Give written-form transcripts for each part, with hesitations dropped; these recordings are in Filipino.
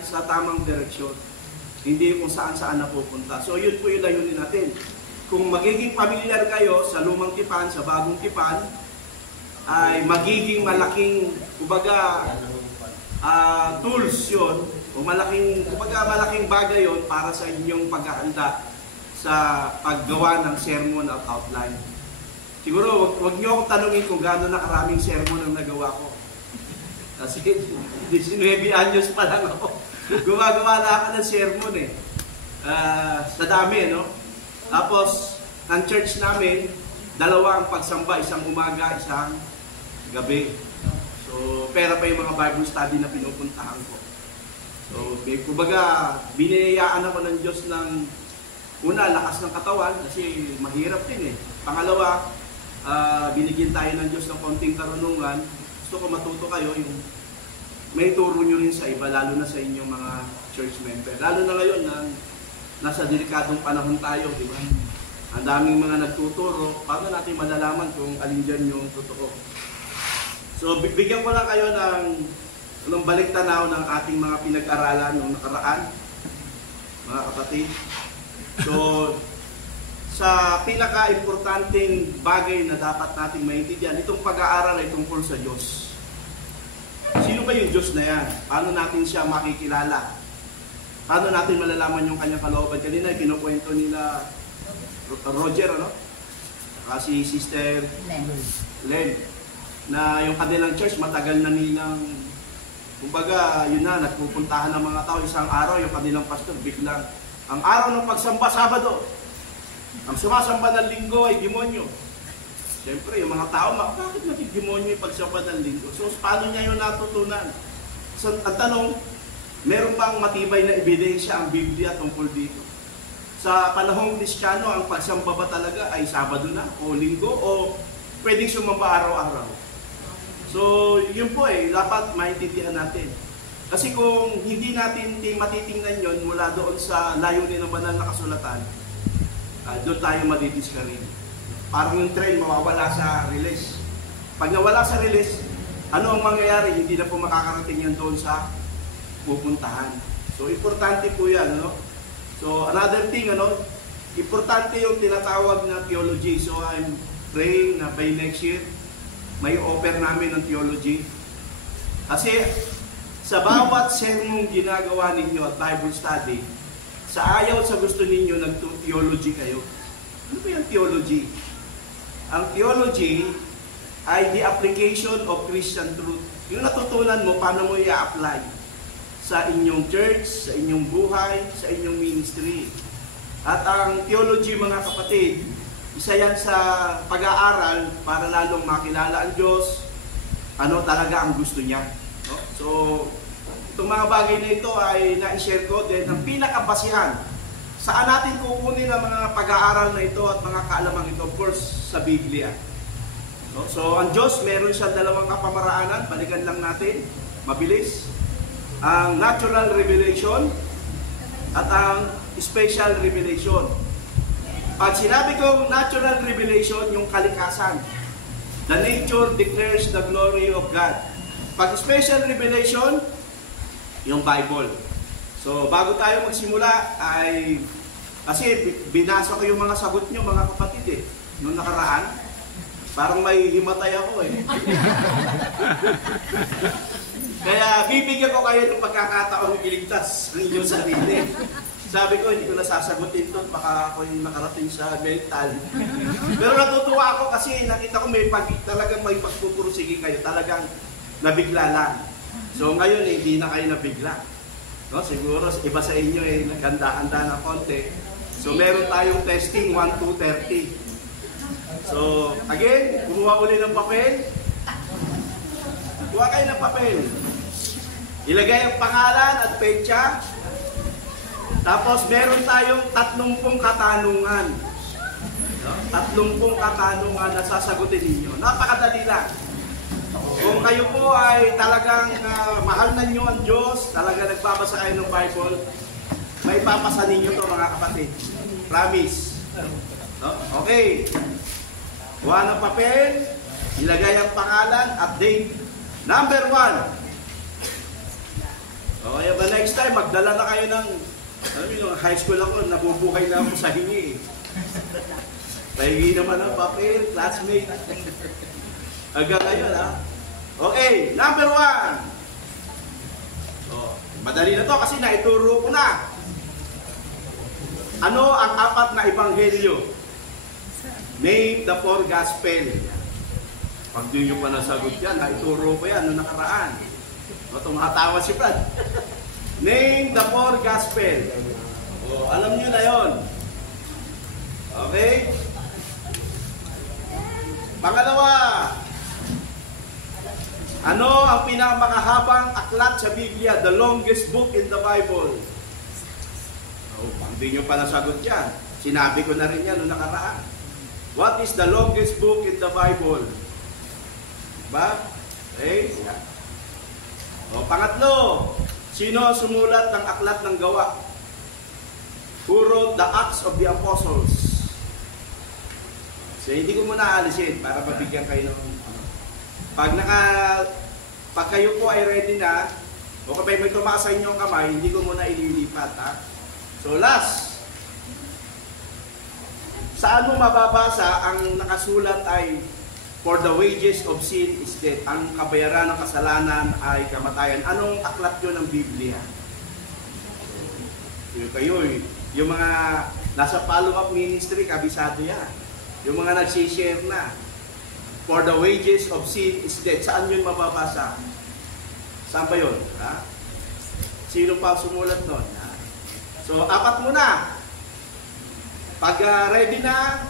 sa tamang direksyon. Hindi kung saan-saan na pupunta. So yun po yung layunin natin. Kung magiging familiar kayo sa lumang tipan, sa bagong tipan, ay magiging malaking, kumbaga, tools yun, o malaking, kumbaga, malaking bagay yun para sa inyong paghahanda sa paggawa ng sermon at outline. Siguro, wag niyo akong tanungin kung gaano na karaming sermon ang nagawa ko. Kasi 19 anyos pa lang ako. Gumagawa na ako ng sermon eh. Sa dami, no? Tapos, ang church namin, dalawa ang pagsamba, isang umaga, isang gabi. So, pera pa yung mga Bible study na pinupuntahan ko. So, kumbaga, biniyayaan ako ng Diyos ng una, lakas ng katawan, kasi mahirap din eh. Pangalawa, binigyan tayo ng Diyos ng konting karunungan. Gusto ko matuto kayo yung may turo nyo rin sa iba, lalo na sa inyong mga church member. Lalo na ngayon na nasa delikadong panahon tayo, di ba? Ang daming mga nagtuturo, paano natin malalaman kung alin dyan yung totoo? So, bigyan ko lang kayo ng balik-tanaw ng ating mga pinag-aralan noong nakaraan, mga kapatid. So, sa pinaka-importanting bagay na dapat nating maintindihan, itong pag-aaral ay tungkol sa Diyos. Sino ba yung Diyos na yan? Paano natin siya makikilala? Paano natin malalaman yung kanyang kalooban? Kanina, kinukwento nila Roger, ano? Kasi Sister Len, na yung kanilang church, matagal na nilang, kumbaga, yun na, nagpupuntahan ng mga tao. Isang araw, yung kanilang pastor, biglang, ang araw ng pagsamba, Sabado, ang sumasamba ng linggo ay demonyo. Siyempre, yung mga tao, bakit naging-demonyo yung pagsamba ng linggo? So, paano niya yun natutunan? So, ang tanong, meron bang matibay na ebidensya ang Biblia tungkol dito? Sa panahong Kristiyano, ang pagsamba ba talaga ay Sabado na o linggo o pwedeng sumamba araw-araw? So, yun po dapat maintindihan natin. Kasi kung hindi natin matitingnan yun mula doon sa layunin ng banal na kasulatan, doon tayo madidiscourage. Parang yung train mawawala sa release. Pag nawala sa release, ano ang mangyayari? Hindi na po makakarating yan doon sa pupuntahan. So, importante po yan, ano? So, another thing, ano? Importante yung tinatawag na theology. So, I'm praying na by next year, may offer namin ng theology. Kasi, sa bawat sermong ginagawa ninyo at Bible study, sa ayaw sa gusto ninyo, nag-theology kayo. Ano ba yung theology? Ang theology ay the application of Christian truth. Yung natutunan mo, paano mo i-apply sa inyong church, sa inyong buhay, sa inyong ministry. At ang theology, mga kapatid, isa yan sa pag-aaral para lalong makilala ang Diyos, ano talaga ang gusto niya. No? So, itong mga bagay na ito ay na-share ko din ang pinakabasihan. Saan natin kukunin ang mga pag-aaral na ito at mga kaalamang ito? Of course, sa Biblia. No? So, ang Diyos, meron siyang dalawang kapamaraanan. Balikan lang natin, mabilis. Ang natural revelation at ang special revelation. Pag sinabi kong natural revelation, yung kalikasan. The nature declares the glory of God. Pag special revelation, yung Bible. So, bago tayo magsimula, ay kasi binasa ko yung mga sagot nyo, mga kapatid noong nakaraan. Parang may himatay ako Kaya bibigyan ko kayo ng pagkakataong iligtas ang inyong sarili. Sabi ko, hindi ko nasasagutin ito, baka ako yung nakarating sa mental. Pero natutuwa ako kasi nakita ko talagang may pagpupursige kayo, talagang nabigla lang. So ngayon, hindi na kayo nabigla. No, siguro iba sa inyo naghanda-handa na konti. So meron tayong testing 1 to 30. So again, kumuha uli ng papel. Kuha kayo ng papel. Ilagay ang pangalan at petsa. Tapos meron tayong 30 katanungan. No? 30 katanungan na sasagutin ninyo. Napakadali lang. Kung kayo po ay talagang mahal na nyo ang Diyos, talagang nagbabasa kayo ng Bible, may papasa ninyo to mga kapatid. Promise. No? Okay. Kuha ng papel, ilagay ang pangalan at date. Number 1. O kaya ba next time, magdala na kayo ng, alam mo yung high school ako, nabubuhay na ako sa hingi. Pahingi naman ang papel, classmate. Hanggang ngayon, ha? Okay, number 1. Oh, madali na to kasi naituro ko na. Ano ang 4 na ebanghelyo? Name the 4 gospel. Pag di nyo pa nasagot yan, naituro ko yan noong nakaraan. O, tumatawa si Brad. Name the 4 gospel. O, alam nyo na yon. Okay? Pangalawa, ano ang pinakamahabang aklat sa Biblia? The longest book in the Bible. O, pag di nyo pa nasagot yan, sinabi ko na rin yan noong nakaraan. What is the longest book in the Bible? Diba? Okay? O, pangatlo, sino sumulat ng aklat ng gawa? Who wrote the Acts of the Apostles? So, hindi ko muna alisin para mabigyan kayo ng pag kayo po ay ready na, o kapag may tumaas sa inyong kamay, hindi ko muna ililipat, ha? So, last. Saan mo mababasa ang nakasulat ay for the wages of sin is death. Ang kabayaran ng kasalanan ay kamatayan. Anong aklat yun ng Biblia? Kayo, yung mga nasa follow-up ministry, kabisado yan. Yung mga nagsishare na. For the wages of sin is death. Saan yun mababasa? Saan ba yun? Ha? Sino pa sumulat nun? Ha? So, 4 muna. Pag ready na,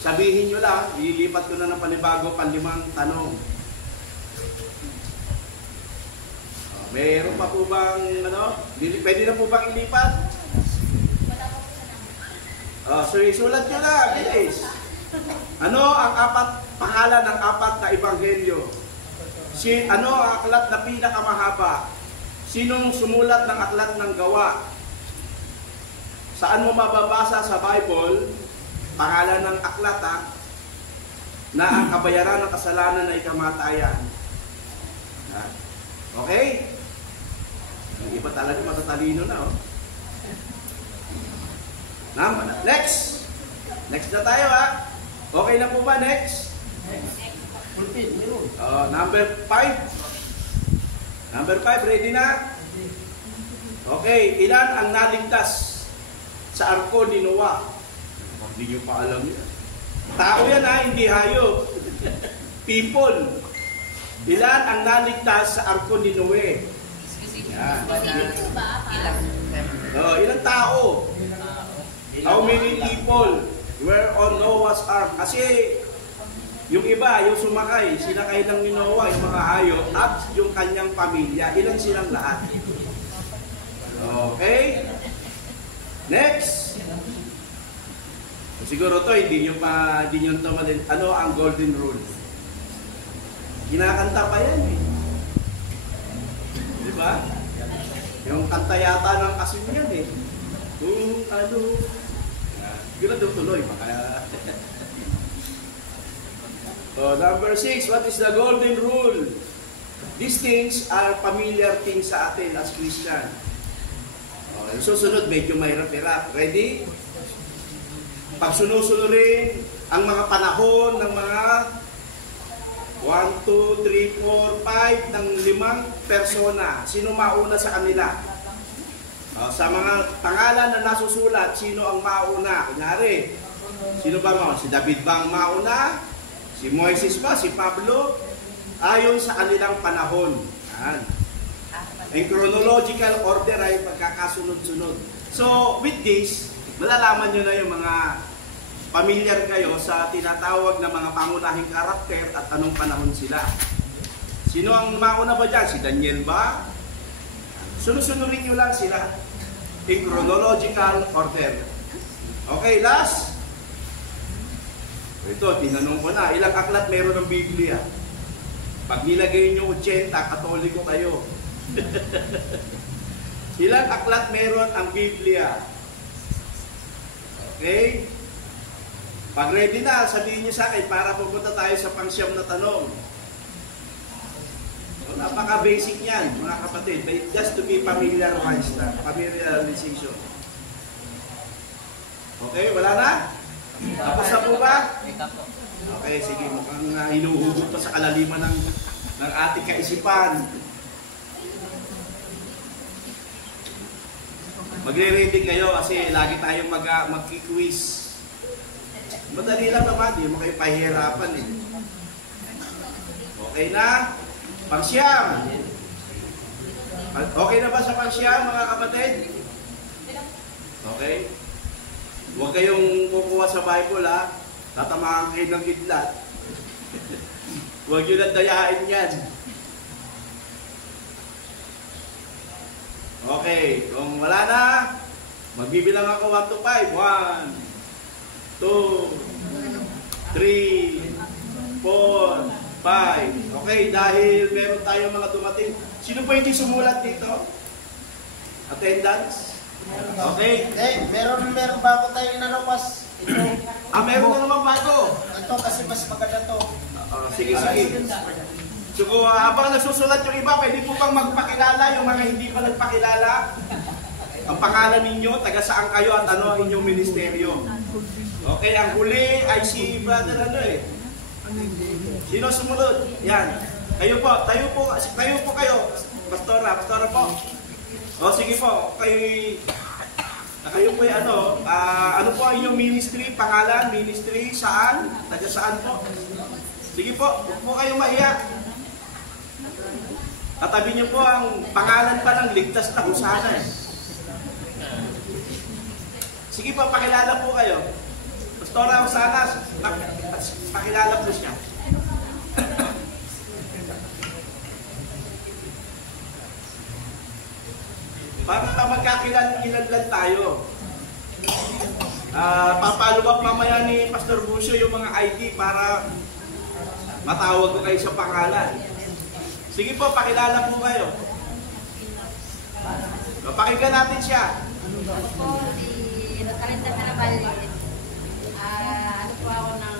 sabihin nyo lang, ililipat ko na ng panibago, 5 tanong. Meron pa po bang, pwede na po bang ilipat? So isulat nyo lang, guys. Ano ang pangalan ng 4 na ebanghelyo? Ano ang aklat na pinakamahaba? Sinong sumulat ng aklat ng gawa? Saan mo mababasa sa Bible, pangalan ng aklat, na ang kabayaran ng kasalanan ay kamatayan? Okay? Yung iba talaga matatalino na, oh. Next! Next na tayo, ha? Okay na po ba? Next? Number 5. Number 5, ready na? Okay, ilan ang naligtas sa arko ni Noah? Hindi nyo pa alam yan. Tao yan, ha? Hindi hayop. People. Ilan ang naligtas sa arko ni Noe? Yan. Ilang tao? How many people were on Noah's ark? Kasi yung iba, yung sumakay, sinakay ng ni Noah, yung mga hayop, at yung kanyang pamilya. Ilan silang lahat? Okay? Next. Siguro to, hindi nyo tamadin. Ano ang golden rule? Kinakanta pa yan, eh. Diba? Yung kanta yata ng asin yan, eh. Kung ano. Siguro tuloy. So, number 6, what is the golden rule? These things are familiar things sa atin as Christian. Okay, susunod, medyo mahirap-hirap. Ready? Pag sunusunurin ang mga panahon ng mga 1, 2, 3, 4, 5 ng 5 persona. Sino mauna sa kanila? Sa mga pangalan na nasusulat, sino ang mauna? Kunyari, sino ba mo? Si David ba ang mauna? Si Moises ba? Si Pablo? Ayon sa kanilang panahon. Yan. In chronological order ay pagkakasunod-sunod. So, with this, malalaman nyo na yung mga familiar kayo sa tinatawag na mga pangunahing karakter at anong panahon sila. Sino ang mauna ba dyan? Si Daniel ba? Sunusunurin nyo lang sila in chronological order. Okay, last. Ito, tinanong ko na, ilang aklat meron ng Biblia? Pag nilagay nyo 80, katoliko kayo. Ilang aklat meron ang Biblia? Okay? Pag ready na, sabihin nyo sa akin para pupunta tayo sa pang-siyam na tanong. So, napaka-basic niyan, mga kapatid. Just to be familiarized na. Familiarization. Okay, wala na? Tapos na po ba? Okay, sige. Mukhang hinuhugot pa sa kalaliman ng ating kaisipan. Magre-ready kayo kasi lagi tayong mag-quiz. Madali lang naman, hindi mo kayo pahihirapan eh. Okay na? Pangsyam. Okay na ba sa pangsyam, mga kapatid? Okay? Huwag kayong kukuha sa Bible, ha? Tatamaan kayo ng kidlat. Huwag nyo nang dayain yan. Okay, kung wala na, magbibilang ako 1 to 5. 1, 2, 3, 4, 5. Okay, dahil meron tayong mga dumating. Sino po hindi sumulat dito? Attendance? Okay. Meron bago tayo inalapas. Ito. Meron na naman bago. Ito kasi mas maganda to. Sige. So, habang nagsusulat yung iba, pwede po bang magpakilala yung mga hindi pa nagpakilala? Ang pangalan ninyo, taga saan kayo at ano ang inyong ministeryo. Okay, ang huli ay si Brother Sino sumunod? Yan. Tayo po kayo. Pastora po. O sige po, kayo po ay ano po ang inyong ministry, pangalan, ministry, saan? Taga saan po? Sige po, huwag po kayo mahiya. Katabi niyo po ang pangalan pa ng ligtas na husana. Sige po, pakilala po kayo. Pastora Husana, pakilala po siya. Para magkakilan-kilan tayo. Papalo up mamaya ni Pastor Busio yung mga ID para matawag ko kayo sa pangalan. Sige po, pakilala po kayo. Pakinggan natin siya. Ako po si Rosalinda Carabal. Ano po ako ng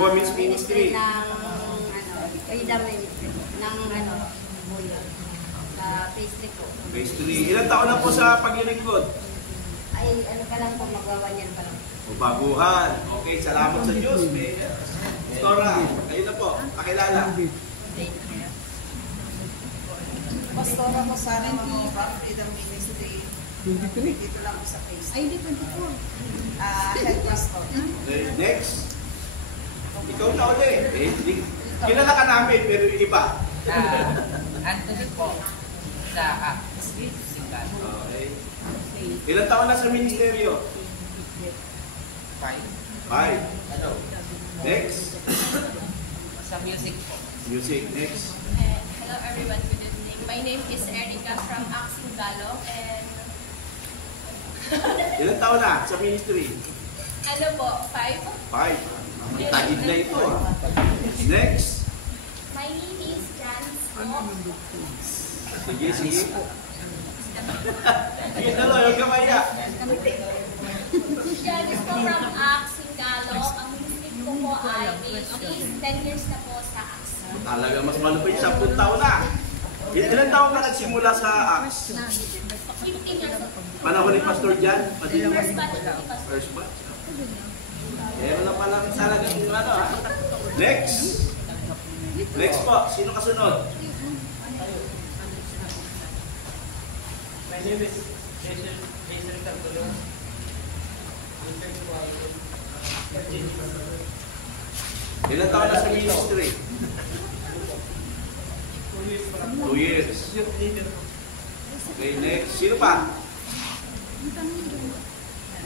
Women's Ministry. Ng Buyo. Sa pastry ko. Pastry. Ilan taon na po sa paglilingkod? Ay, ano pa lang po, magawa niyan pa lang. O baguhan. Okay, salamat sa Diyos. Pastora, kayo na po. Pakilala. Pastora ko sana mga Freedom Ministry. Dito lang ako sa Facebook. Ay, hindi, 24. Head pastor. Okay, next. Ikaw na ulit. Kilala ka namin, pero iba. Anthony po sa Singal. Okay. Ilan taon na sa ministeryo? 5. Hello. Next. Sa music po. Music. Next. Hello everyone, good evening. My name is Erica from Axing Galong and Ilan taon na sa ministry? ano po, 5? 5. Tagid na ito. Next. My name is Janice po. Sige. Sige, dalo. Yung kamaya. Janice po from Axing Galong. Ang music ko po ay maybe 10 years na po sa Axing. Talaga mas malupit. 10 taon na. Ilan taon ka nagsimula sa Acts? 15 years na po. Panahon ni Pastor Jan? First batch po ni Pastor. First batch? Meron na pala talagang ha? Next. Next po. Sino kasunod? My name is Jason Cartulong. Ilan taon na sa ministry? 2 years. Okay, next. Sino pa?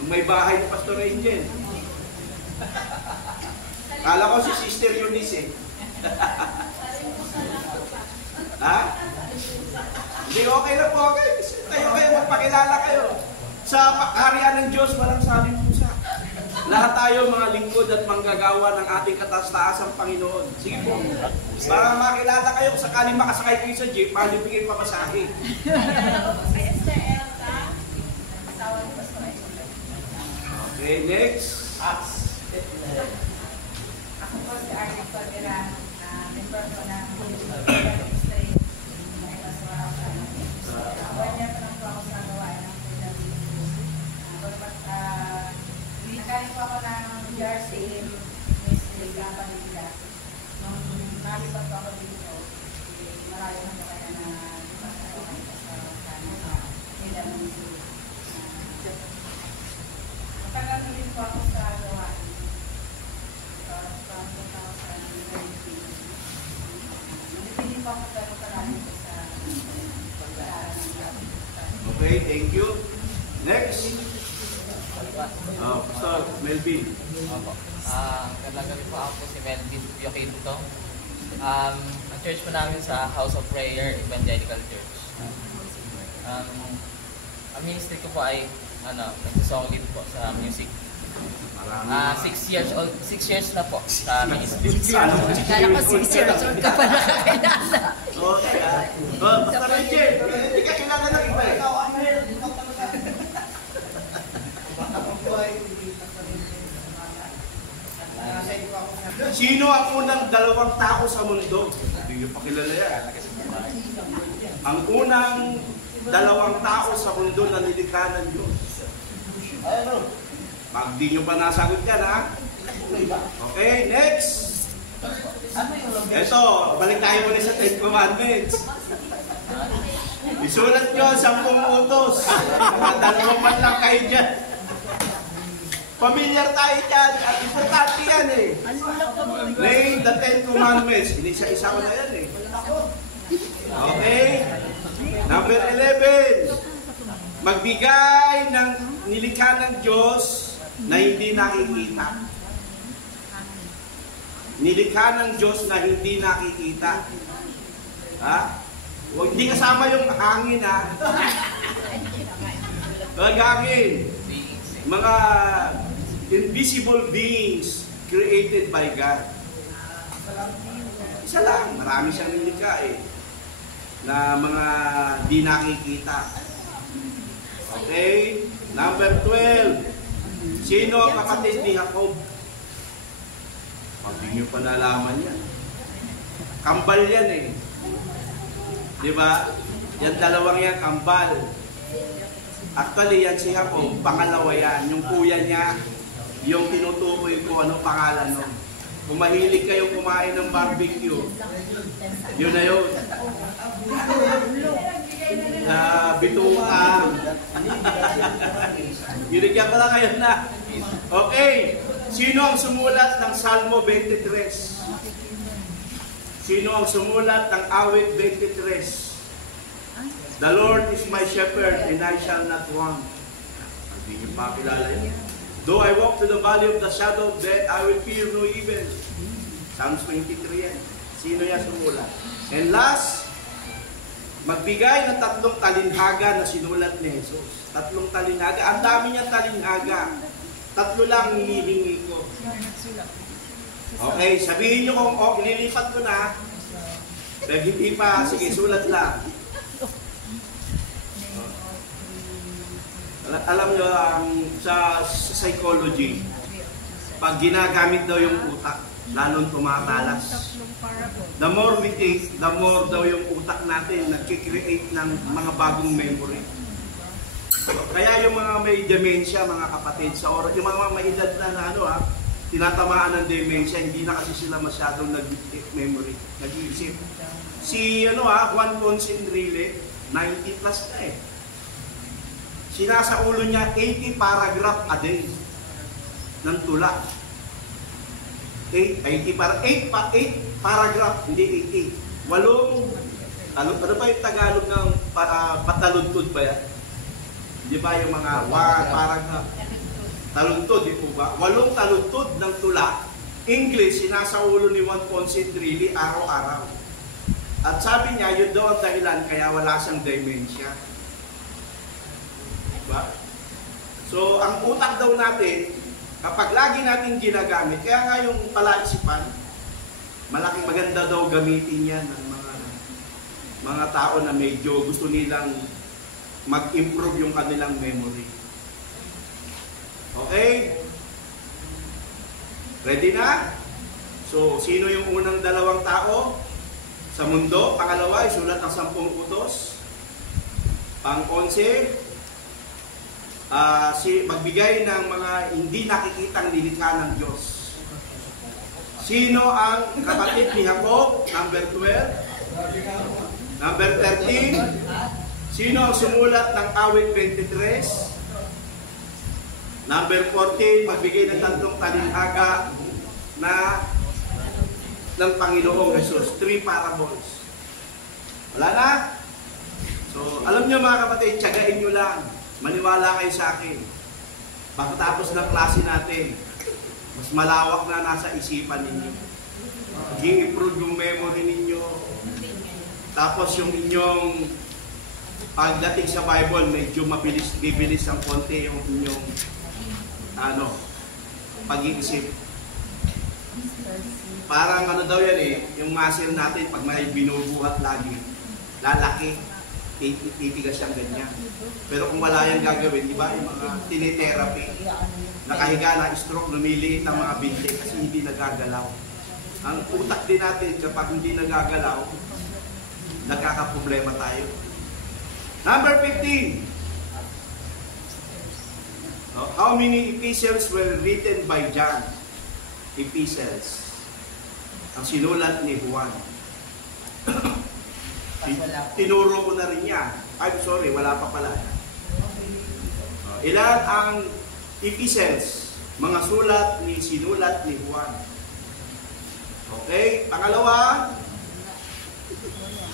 Yung may bahay ni Pastor Angel. Kala ko si Sister Eunice eh. Ha? Hindi, okay na po. Okay. Kayo, magpakilala kayo. Sa kaharian ng Diyos, walang sabing pusa. Lahat tayo mga lingkod at manggagawa ng ating kataas-taasang Panginoon. Sige po. Para makilala kayo, kung sakaling makasakay kayo sa jeep, malibigay pamasahe. Okay, next. Ako po si Arnie Caldera. member ko ng ministry. One year pa lang po ako sa gawain ng Binigay po ako ng JRC ministry company nila. Nung nalipat po ako dito, marami na po kaya na ipasalaman ko sa nila ministry. Matagal na rin po ako sa gawain. From 2019. Nagpili po ako pero karami po sa pag-aaral ng gabi. Okay, thank you. Next. Pastor Melvin. Opo. Kailangan po ako si Melvin Yoquinto. Ang church po namin sa House of Prayer Evangelical Church. Ang ministry ko po ay nagsasong lead po sa music. 6 years na po sa ministry. Kala ko 6 years old ka pa nakakilala. Okay, Pastor Richard, hindi ka kailangan ng iba eh. Sino ang unang dalawang tao sa mundo? Hindi nyo pa kilala yan. Ang unang dalawang tao sa mundo na nilikha ng Diyos. Pag di nyo pa nasagot yan, ha? Okay, next. Ito, balik tayo muna sa 10 Commandments. Isulat nyo 10 utos. Dalawang man lang kayo dyan. Familiar tayo dyan. At importante yan eh. Name the 10 Commandments. Inisa-isa ko na yan eh. Okay? Number 11. Magbigay ng nilikha ng Diyos na hindi nakikita. Nilikha ng Diyos na hindi nakikita. Ha? O, hindi kasama yung hangin, ha? Wag hangin. Mga invisible beings created by God. Isa lang. Marami siyang nilikha eh. Na mga di nakikita. Okay? Number 12. Sino ang kapatid ni Jacob? Pag di nyo pa nalaman yan. Kambal yan eh. Di ba? Yan dalawang yan, kambal. Actually, yan si Jacob, pangalawa yan. Yung kuya niya, yung tinutukoy ko, ano pangalan nun. Kung mahilig kayo kumain ng barbecue, yun na yun. Bituka. Binigyan pala kayo na. Okay. Sino ang sumulat ng Salmo 23? Sino ang sumulat ng Awit 23? The Lord is my shepherd and I shall not want. Hindi niyo pa kilala yun. Though I walk to the valley of the shadow of death, I will fear no evil. Psalms 23 yan. Sino yan sumulat? And last, magbigay ng 3 talinhaga na sinulat ni Jesus. 3 talinhaga. Ang dami niyang talinhaga. 3 lang hinihingi ko. Okay, sabihin niyo kung ililipat ko na. Pag hindi pa, sige, sulat lang. Alam niyo, sa psychology, pag ginagamit daw yung utak, lalong tumatalas. The more we think, the more daw yung utak natin nag-create ng mga bagong memory. Kaya yung mga may dementia, mga kapatid, sa oras, yung mga may edad na tinatamaan ng dementia, hindi na kasi sila masyadong nag-memory, nag-iisip. Si Juan Ponce Enrile, 90 plus na eh. Sinasa ulo niya 80 paragraph a day ng tula. 8 paragraph, hindi 80. 8. Ano ba yung Tagalog ng pataludtod ba yan? Di ba yung mga paragraph? Taludtod, di po ba? 8 taludtod ng tula. English, sinasa ulo ni Juan Ponce Enrile araw-araw. At sabi niya, yun daw ang dahilan kaya wala siyang dementia. Diba? So, ang utak daw natin, kapag lagi natin ginagamit, kaya nga yung palaisipan, malaking maganda daw gamitin yan ng mga tao na medyo gusto nilang mag-improve yung kanilang memory. Okay? Ready na? So, sino yung unang dalawang tao sa mundo? Pangalawa, isulat ang 10 utos. Pang-11, magbigay ng mga hindi nakikitang nilikha ng Diyos. Sino ang kapatid ni Jacob? Number 12. Number 13. Sino ang sumulat ng awit 23? Number 14, magbigay ng 3 talinhaga na ng Panginoong Jesus. 3 parables. Wala na? So, alam nyo mga kapatid, tiyagain nyo lang. Maniwala kayo sa akin. Pagkatapos ng klase natin, mas malawak na nasa isipan ninyo. Mag-improve yung memory ninyo. Tapos yung inyong pagdating sa Bible, medyo bibilis ang konti yung inyong pag-iisip. Parang ano daw yan yung muscle natin, pag may binubuhat lagi, lalaki, titigas siyang ganyan. Pero kung wala yan gagawin, di ba, yung mga tinitherapy, nakahiga na stroke, lumiliit ang mga binte kasi hindi nagagalaw. Ang utak din natin, kapag hindi nagagalaw, nagkakaproblema tayo. Number 15. How many epistles were written by John? Epistles. Ang sinulat ni Juan. Tinuro ko na rin yan. I'm sorry, wala pa pala. Ilan ang epistles? Mga sinulat ni Juan. Okay? Pangalawa,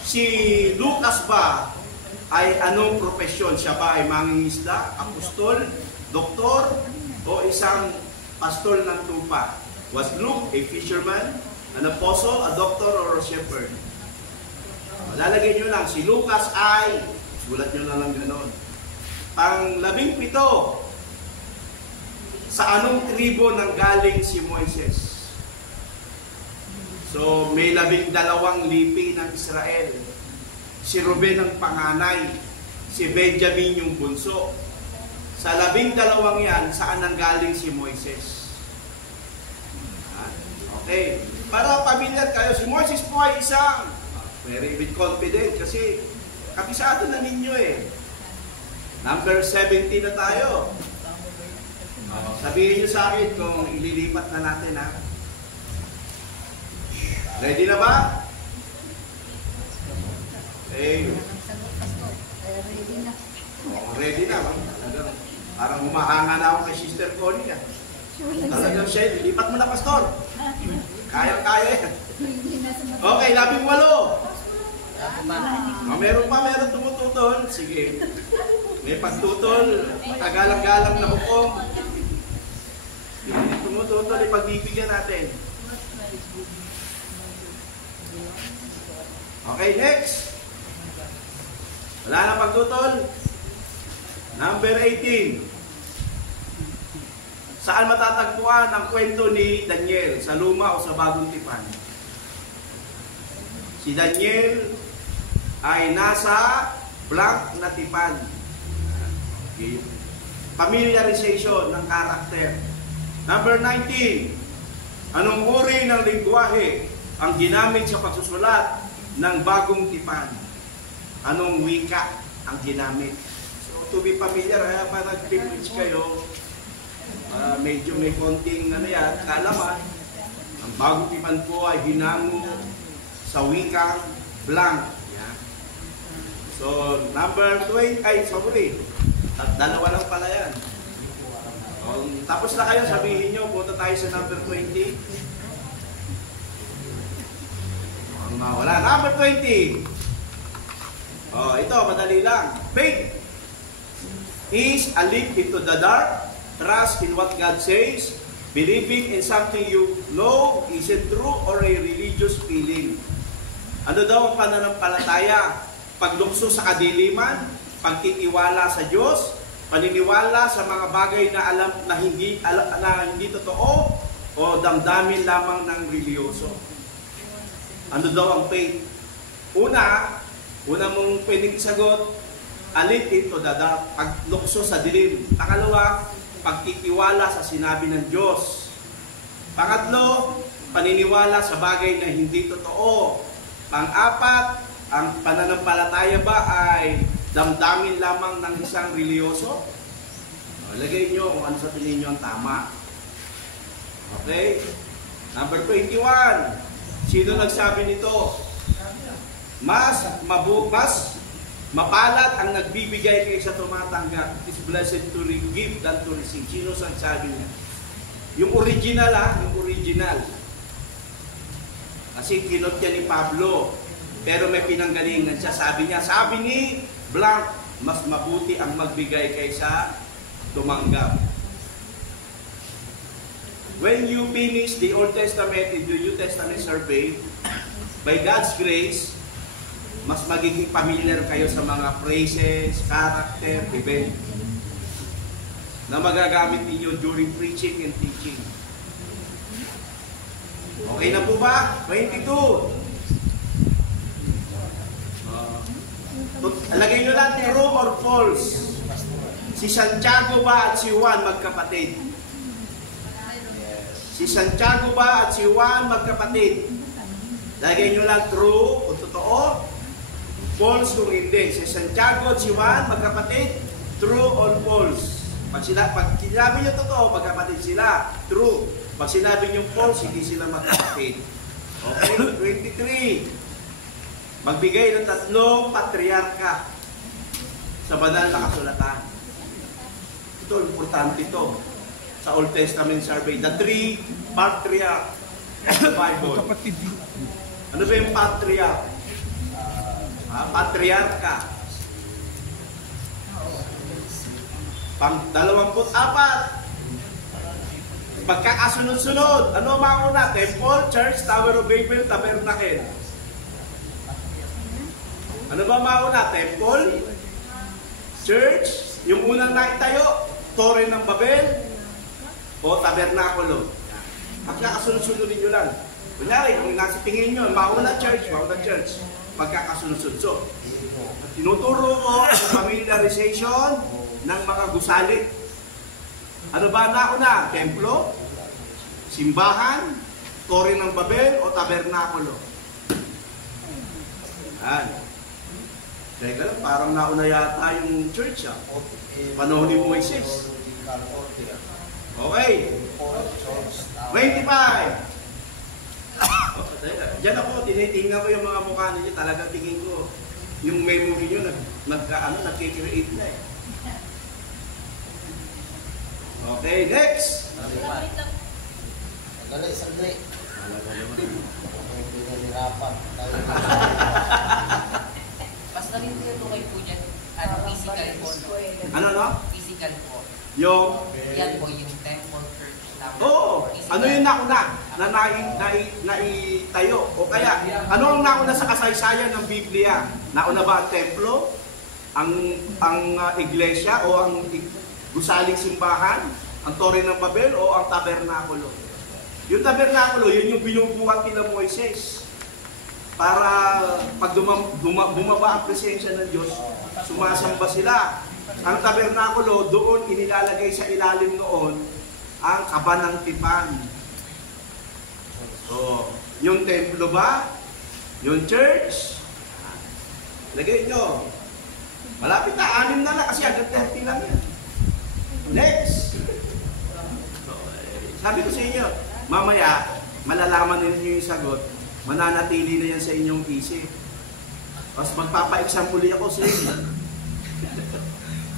si Lucas ba ay anong profesyon? Siya ba ay mangingisda, apostol, doktor, o isang pastor ng tupa? Was Luke a fisherman, an apostle, a doctor, or a shepherd? Lalagay nyo lang, si Lucas ay, sulat nyo na lang gano'n. Pang-17, sa anong tribo nang galing si Moises? So, may 12 lipi ng Israel. Si Ruben ang panganay, si Benjamin yung bunso. Sa 12 yan, saan nang galing si Moises? Okay. Para pamilyar kayo, si Moises po ay isang very bit confident kasi kabisado na ninyo Number 17 na tayo. Sabihin nyo sa akin kung ililipat na natin Ready na ba? Ready na. Parang humahanga na ako kay Sister Connie. Talagang siya, lipat mo na, Pastor. Kaya-kaya yan. Okay, 18. Meron tumututol. Sige. May pagtutol. Tagalang-galang na hukom. Hindi tumututol, ipagbibigyan natin. Okay, next. Wala na pagtutol. Number 18. Saan matatagpuan ang kwento ni Daniel? Sa Luma o sa Bagong Tipan? Si Daniel ay nasa blank na tipan. Okay. Familiarization ng karakter. Number 19. Anong uri ng lingwahe ang ginamit sa pagsusulat ng Bagong Tipan? Anong wika ang ginamit? So, to be familiar, para nag-privilege kayo, medyo may konting kaalaman. Ang Bagong Tipan po ay hinango sa wikang blank. Yeah. So, number 20, at dalawa lang pala yan. Tapos na kayo, sabihin nyo, punta tayo sa number 20. Wala. Number 20. Ito, madali lang. Faith is a leap into the dark. Trust in what God says. Believing in something you know isn't true or a religious feeling. Ano daw ang pananampalataya? Paglukso sa kadiliman, pagtitiwala sa Diyos, paniniwala sa mga bagay na alam na hindi totoo, o damdamin lamang ng reliyoso. Ano daw ang faith? Una mong pwedeng isagot, alit into the dark, paglukso sa dilim. Pangalawa, pagtitiwala sa sinabi ng Diyos. Pangatlo, paniniwala sa bagay na hindi totoo. Pang-apat, ang pananampalataya ba ay damdamin lamang ng isang reliyoso? Lagay nyo kung ano sa tingin nyo ang tama. Okay? Number 21. Sino nagsabi nito? Mas mapalad ang nagbibigay kaysa tumatanggap. It is blessed to give than to receive. Sino nagsabi niya? Yung original yung original. Kasi kinot niya ni Pablo. Pero may pinanggalingan siya. Sabi ni Blanc, mas mabuti ang magbigay kaysa tumanggap. When you finish the Old Testament and the New Testament survey, by God's grace, mas magiging familiar kayo sa mga phrases, character, event na magagamit ninyo during preaching and teaching. Okay na po ba? 22. Lagay nyo lang true or false. Si Santiago ba at si Juan magkapatid? Si Santiago ba at si Juan magkapatid? Lagay nyo lang true o totoo, false kung hindi. Si Santiago at si Juan magkapatid, true or false. Pag sinabi nyo totoo, magkapatid sila, true. Pag sinabi nyo false, hindi sila magkapatid. Okay, 23. Magbigay ng 3 patriarka sa banal na kasulatan. Ito, importante ito. Sa Old Testament survey, the 3 patriarch Bible. Ano ba yung patriarch? Patriarka. Pang 24. Pagkakasunod-sunod. Ano mauna? Temple, church, Tower of Babel, tabernacle. Ano ba mauna? Temple, church, yung unang naitayo, Torre ng Babel, o tabernakulo. Pagkakasunod-sunod ninyo lang. Kunyari, kung nasa tingin nyo, mauna church. Pagkakasunod-sunod. So, tinuturo ko ang familiarization ng mga gusali. Ano ba nauna? Templo, simbahan, Torre ng Babel, o tabernakulo. Yan. Teka lang, parang nauna yata yung church panahon ni Moises. Okay. 25. Diyan ako, tinitingnan ko yung mga mukha ninyo. Talagang tingin ko, yung memory nyo nagkikreate na eh. Okay, next. Sandali. Basta rin tinutukoy po dyan, physical po. Ano? Physical po. Yung Yan po yung temple church. Oo. Ano yung nauna na naitayo? O kaya, ano ang nauna sa kasaysayan ng Biblia? Nauna ba ang templo? Ang iglesia? O ang gusaling simbahan? Ang Torre ng Babel? O ang tabernakulo? Yung tabernakulo, yun yung binubuhat nila Moises. Para pag bumaba ang presensya ng Diyos, sumasamba sila. Ang tabernakulo, doon inilalagay sa ilalim noon ang kaba ng tipan. So, yung templo ba? Yung church? Lagay nyo. Malapit na, 6 na lang kasi agad 30 lang yan. Next! So, sabi ko sa inyo, mamaya, malalaman ninyo yung sagot, mananatili na yan sa inyong isip. Tapos magpapa-exam muli ako sa inyo.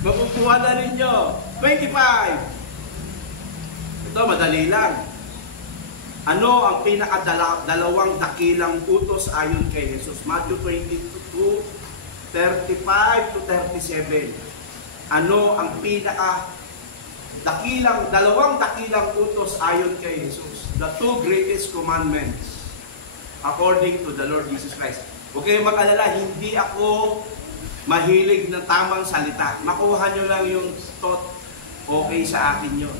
Mapupuha na ninyo. 25. Ito, madali lang. Ano ang pinakadalawang dakilang utos ayon kay Jesus? Matthew 22, 35 to 37. Ano ang dalawang dakilang utos ayon kay Jesus? The 2 greatest commandments according to the Lord Jesus Christ. Huwag kayong mag-alala, hindi ako mahilig ng tamang salita. Makuha nyo lang yung thought, okay sa akin yun.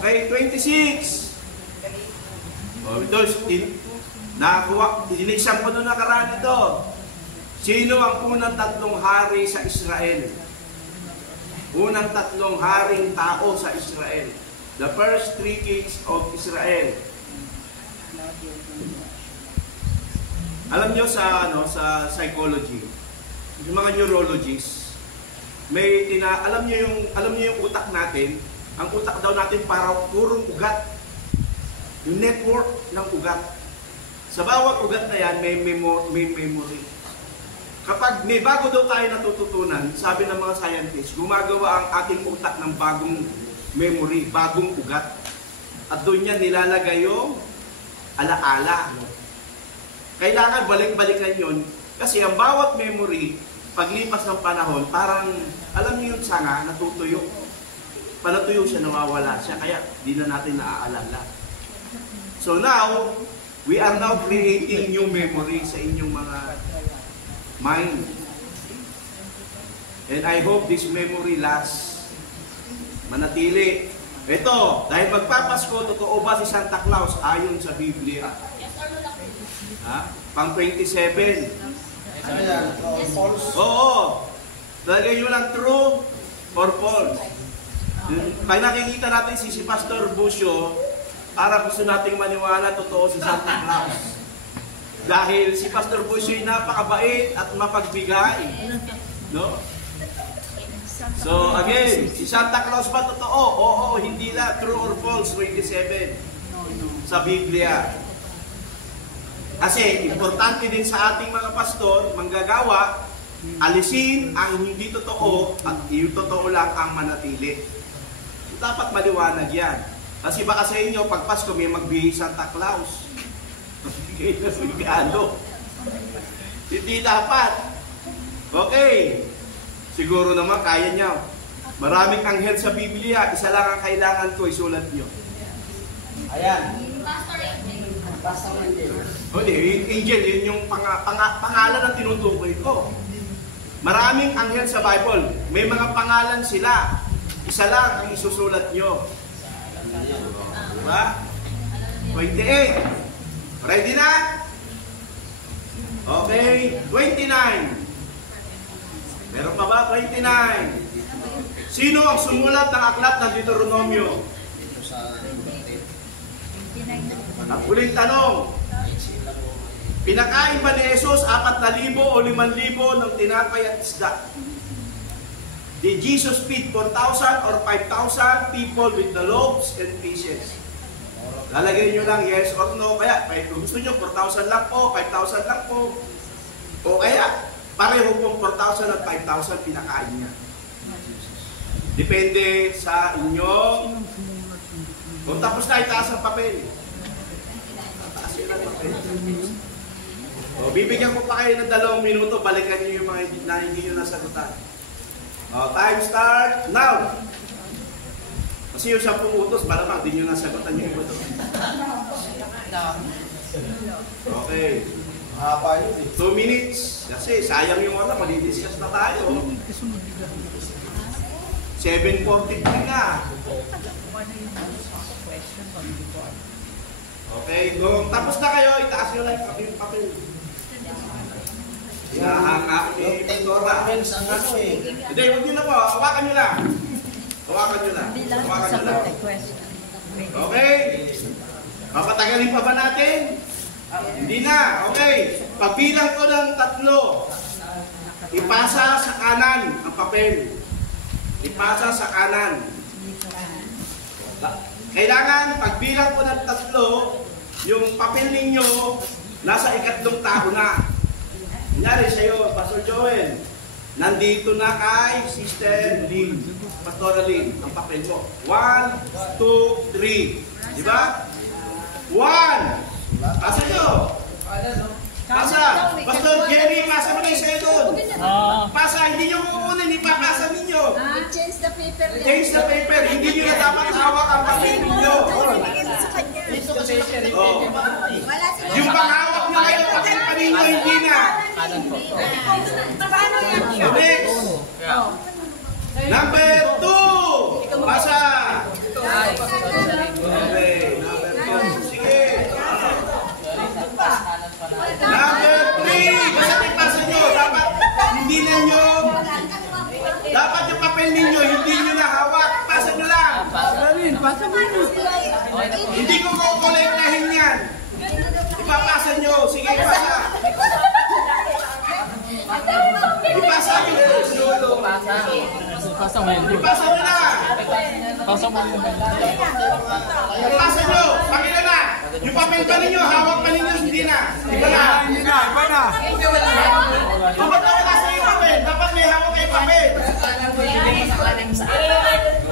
Okay, 26. Ito, dinisang ko nung nakaraan ito. Sino ang unang 3 hari sa Israel? Unang 3 haring tao sa Israel. The first 3 kings of Israel. Alam nyo sa psychology, yung mga neurologists, alam nyo yung utak natin, ang utak daw natin parang purong ugat. Yung network ng ugat. Sa bawat ugat na yan, may memory. Kapag may bago daw tayo natututunan, sabi ng mga scientists, gumagawa ang ating utak ng bagong memory, bagong ugat. At doon niya nilalagay yung alaala. Kailangan balik-balikan yun. Kasi ang bawat memory, paglipas ng panahon, parang, alam niyo yung sanga, natutuyo. Panatuyo siya, nawawala siya. Kaya, di na natin naaalala. So now, we are now creating new memory sa inyong mga mind. And I hope this memory lasts. Manatili. Ito, dahil magpapasko, totoo ba si Santa Claus ayon sa Biblia? Yes or no lang. Ha? Pang 27. Ano yan? False. Oo. Lagay nyo lang true or false. Pag nakikita natin si Pastor Busio, para gusto nating maniwala totoo si Santa Claus. Dahil si Pastor Busio ay napakabait at mapagbigay. No? So again, si Santa Claus ba totoo? Oo, hindi lang. True or false, 27 sa Biblia. Kasi importante din sa ating mga pastor, manggagawa, alisin ang hindi totoo at yung totoo lang ang manatili. So, dapat maliwanag yan. Kasi baka sa inyo, pag Pasko may magbigay Santa Claus. Magbigay na regalo. Hindi dapat. Okay. Siguro naman kaya niya. Maraming anghel sa Biblia. Isa lang ang kailangan ko, isulat niyo. Ayan. Pastor Angel. Basta mo yun. Hindi, angel, yun yung pangalan na tinutukoy ko. Maraming anghel sa Bible. May mga pangalan sila. Isa lang ang isusulat nyo. Diba? 28. Ready na? Okay. 29. Meron pa ba? 29. Sino ang sumulat ng aklat ng Deuteronomio? At huling tanong, pinakain ba ni Jesus 4,000 o 5,000 ng tinapay at isda? Did Jesus feed 4,000 or 5,000 people with the loaves and fishes? Lalagay nyo lang yes or no. Kaya kung gusto nyo 4,000 lang po, 5,000 lang po. O kaya pareho pong 4,000 at 5,000 pinakain niya. Depende sa inyong. Kung tapos na, itaas ang papel. O, bibigyan ko pa kayo ng 2 minuto, balikan niyo yung mga hindi nyo nasagutan. O, time start now! Kasi yung 10 utos, malamang hindi nyo nasagutan yung iba. Okay. Haba yun eh. 2 minutes. Kasi sayang yung oras, mag-discuss na tayo. 7:43 na. Okay, go. Tapos na kayo, itaas nyo lang yung papel. Hinahanga ni Pandora. Friends, ang ano eh. Hindi, huwag nyo na po. Hawakan nyo lang. Hawakan nyo lang. Hawakan nyo lang. Okay? Papatagalin pa ba natin? Hindi na. Okay. Pagbilang ko ng 3, ipasa sa kanan ang papel. Ipasa sa kanan. Kailangan, pagbilang ko ng 3, yung papel ninyo, nasa 3 tao na. Kunyari sa'yo, Pastor Joel, nandito na kay Sister Lynn, Pastor Lynn, ang papel mo. 1, 2, 3. Diba? 1. Pasa nyo. Pasa. Pastor Jerry, pasa mo na yung sa'yo doon. Pasa, hindi nyo kukunin, ipapasa ninyo. Change the paper. Change the paper. Hindi nyo na dapat hawak ang papel ninyo. Oh. Yung panghawak nyo ngayon, papel pa ninyo, hindi na. Next. Number 2. Pasa. Okay. Number 2. Sige. Number 3. Basta ipasa nyo. Dapat hindi na nyo. Dapat yung papel ninyo, hindi nyo na hawak. Pasa nyo lang. Hindi ko kukolektahin yan. ipasa. Ipasa nyo. Pasa mo yun. Ipasa nyo na. Pasa mo yun. Ipasa nyo. Pakita na. Yung papel pa ninyo, hawak pa ninyo, hindi na. Iba na. Iba na. Kapag nawala sa yung papel, dapat may hawak kayo papel.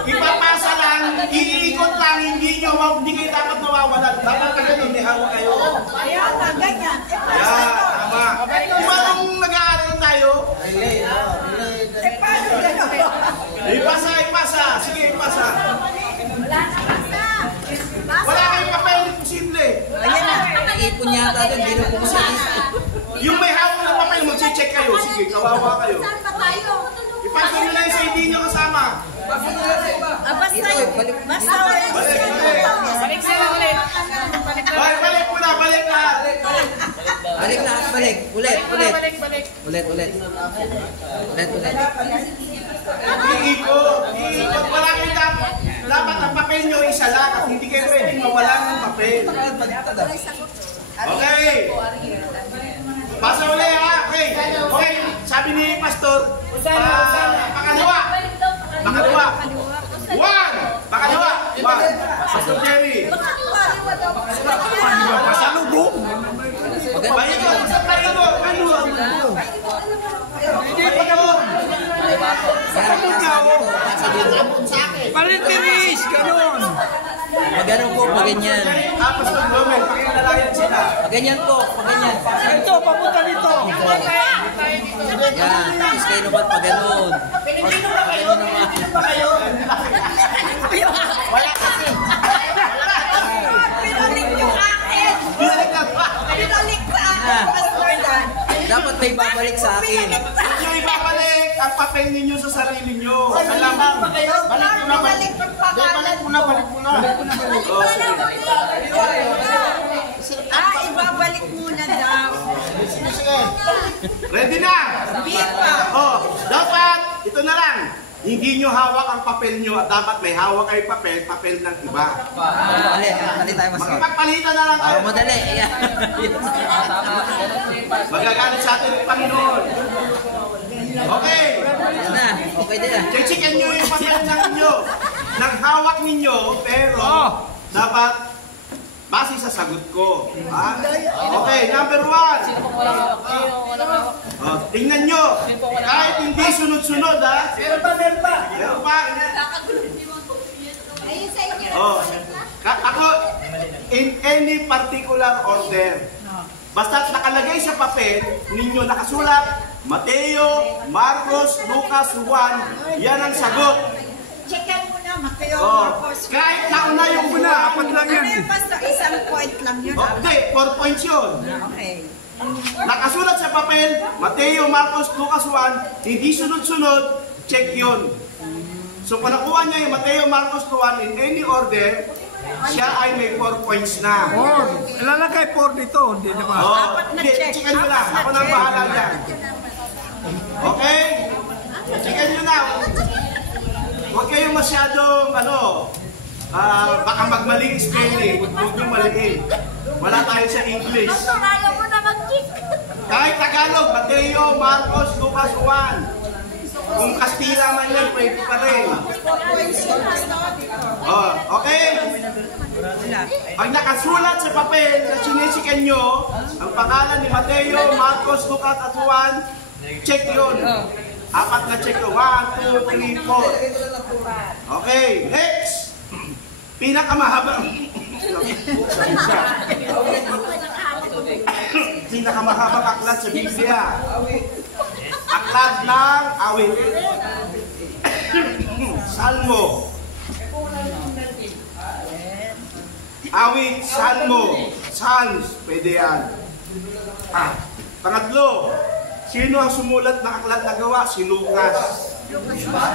Ipapasa lang, iikot lang, hindi kayo dapat nawawalan. Dapat ka ganun, may hawak kayo. Ayan, ganyan. Yan, tama. Diba nung nag-aaral tayo? Ipasa. Sige, ipasa. Wala kayong papel, imposible. Ayan na. Naipon yata doon, hindi na pumusakit. Yung may hawak na papel, mag-check kayo. Sige, kawawa kayo. Ipasa nyo na yung sa hindi nyo kasama. Balik muna, balik na. Balik. Ulit. Iikot. Wala kayo dapat. Dapat ang papel nyo isa lang at hindi kayo pwedeng mawala ng papel. Okay. Pasa ulit ha. Okay. Sabi ni Pastor, pakalawa. Pakalawa. Pastor Jerry. Pasalubong. Balik ko. Palitiris, ganun. Ganun po, pag ganyan. Pastor Romel, pakinalalayan sila. Pag ganyan po, pag ganyan. Ito, papunta dito. Yan, tapos kayo naman pag ganun. Wala kasi. Pinalik yung akin. Pinalik sa akin, Pastor Dan. Dapat may babalik sa akin. Huwag nyo ibabalik ang papel ninyo sa sarili nyo. Salamat. Pinalik yung pangalan ko. Ibabalik muna daw. Ready na? Hindi pa. Dapat, ito na lang. Hindi nyo hawak ang papel nyo at dapat may hawak kayo papel ng iba. Mali tayo mas. Magpapalitan na lang kayo. Madali. Ayan. Magagalit sa atin ng Panginoon. Okay. Yan na. Okay din ah. Checken nyo yung papel ng inyo. Naghawak ninyo, pero dapat base sa sagot ko. Okay, number 1. Tingnan nyo. Kahit hindi sunod-sunod ha. Meron pa. Ayun sa inyo. Ako, in any particular order. Basta't nakalagay sa papel, ninyo nakasulat, Mateo, Marcos, Lucas, Juan, yan ang sagot. Checkan mo na, Mateo, Marcos. Kahit nauna yung una, apat lang yan. Ano basta isang point lang yun? Hindi, 4 points yun. Okay. Nakasulat sa papel, Mateo, Marcos, Lucas, Juan, hindi sunod-sunod, check yun. So kung nakuha niya yung Mateo, Marcos, Juan in any order, siya ay may 4 points na. Ilalagay 4 dito, hindi naman. Apat na check. Checkan nyo lang, ako nang bahala dyan. Okay? Checkan nyo na. Huwag kayong masyadong, baka magmaling spelling. Huwag nyo maliin. Wala tayo sa English. Ayaw mo na mag-kick. Kahit Tagalog, Mateo, Marcos, Lucas, Juan. Kung Kastila man yan, pwede pa rin. Okay? Pag nakasulat sa papel na sinisikan nyo, ang pangalan ni Mateo, Marcos, Lucas at Juan, check yun. 4 na check yun. 1, 2, 3, 4. Okay, next. Pinakamahabang aklat sa Biblia. Aklat ng awit. Salmo. Awit, Salmo. Psalms, pwede yan. Pangatlo, sino ang sumulat ng aklat na gawa? Si Lucas.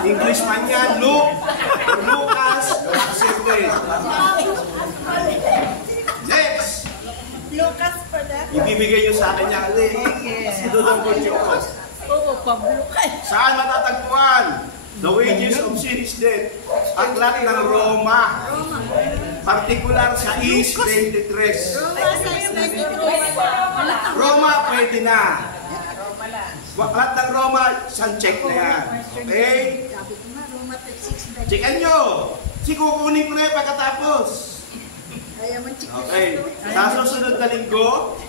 English man yan, Luke, or Lucas, accepted. Next. Lucas for that. Ibibigay nyo sa akin yan. Kasi doon po nyo. Saan matatagpuan? The wages of sin is death. Aklat ng Roma. Partikular sa East 23. Roma, pwede na. Roma lang. Lahat ng Roma, isang check na yan. Okay? Checkan nyo. Kukunin ko na yan pagkatapos. Okay. Sa susunod na linggo,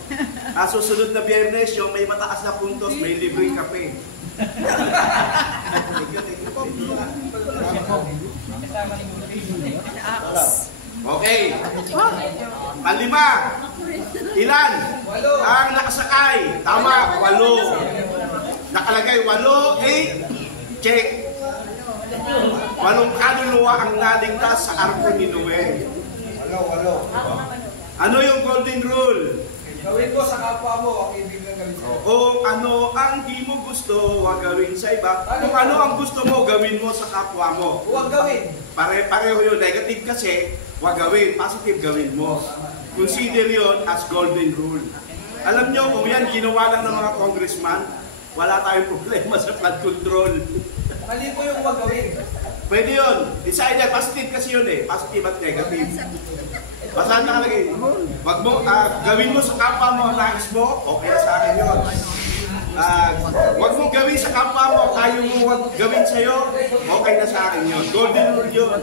sa susunod na Biyernes, yung may mataas na puntos, may libreng kape. Okay. Panlima. Ilan? Ang nakasakay. Tama, 8. Nakalagay 8, 8. Check. 8 kaluluwa ang naligtas sa arko ni Noe. Ano yung golden rule? Gawin mo sa kapwa mo ang ibig na gawin sa'yo. Kung ano ang di mo gusto, huwag gawin sa iba. Kung ano ang gusto mo, gawin mo sa kapwa mo. Huwag gawin. Pareho yun. Negative kasi, huwag gawin. Positive, gawin mo. Consider yun as golden rule. Alam nyo, kung yan ginawa lang ng mga congressman, wala tayong problema sa flood control. Mali po yung huwag gawin. Pwede yun. Decide, positive kasi yun eh. Positive at negative. Basahan na kalagay. Wag mo, gawin mo sa kapwa mo, nais mo, okay sa akin yun. Wag mo gawin sa kapwa mo, ayaw mo wag gawin sa'yo, okay na sa akin yun. Golden rule yun.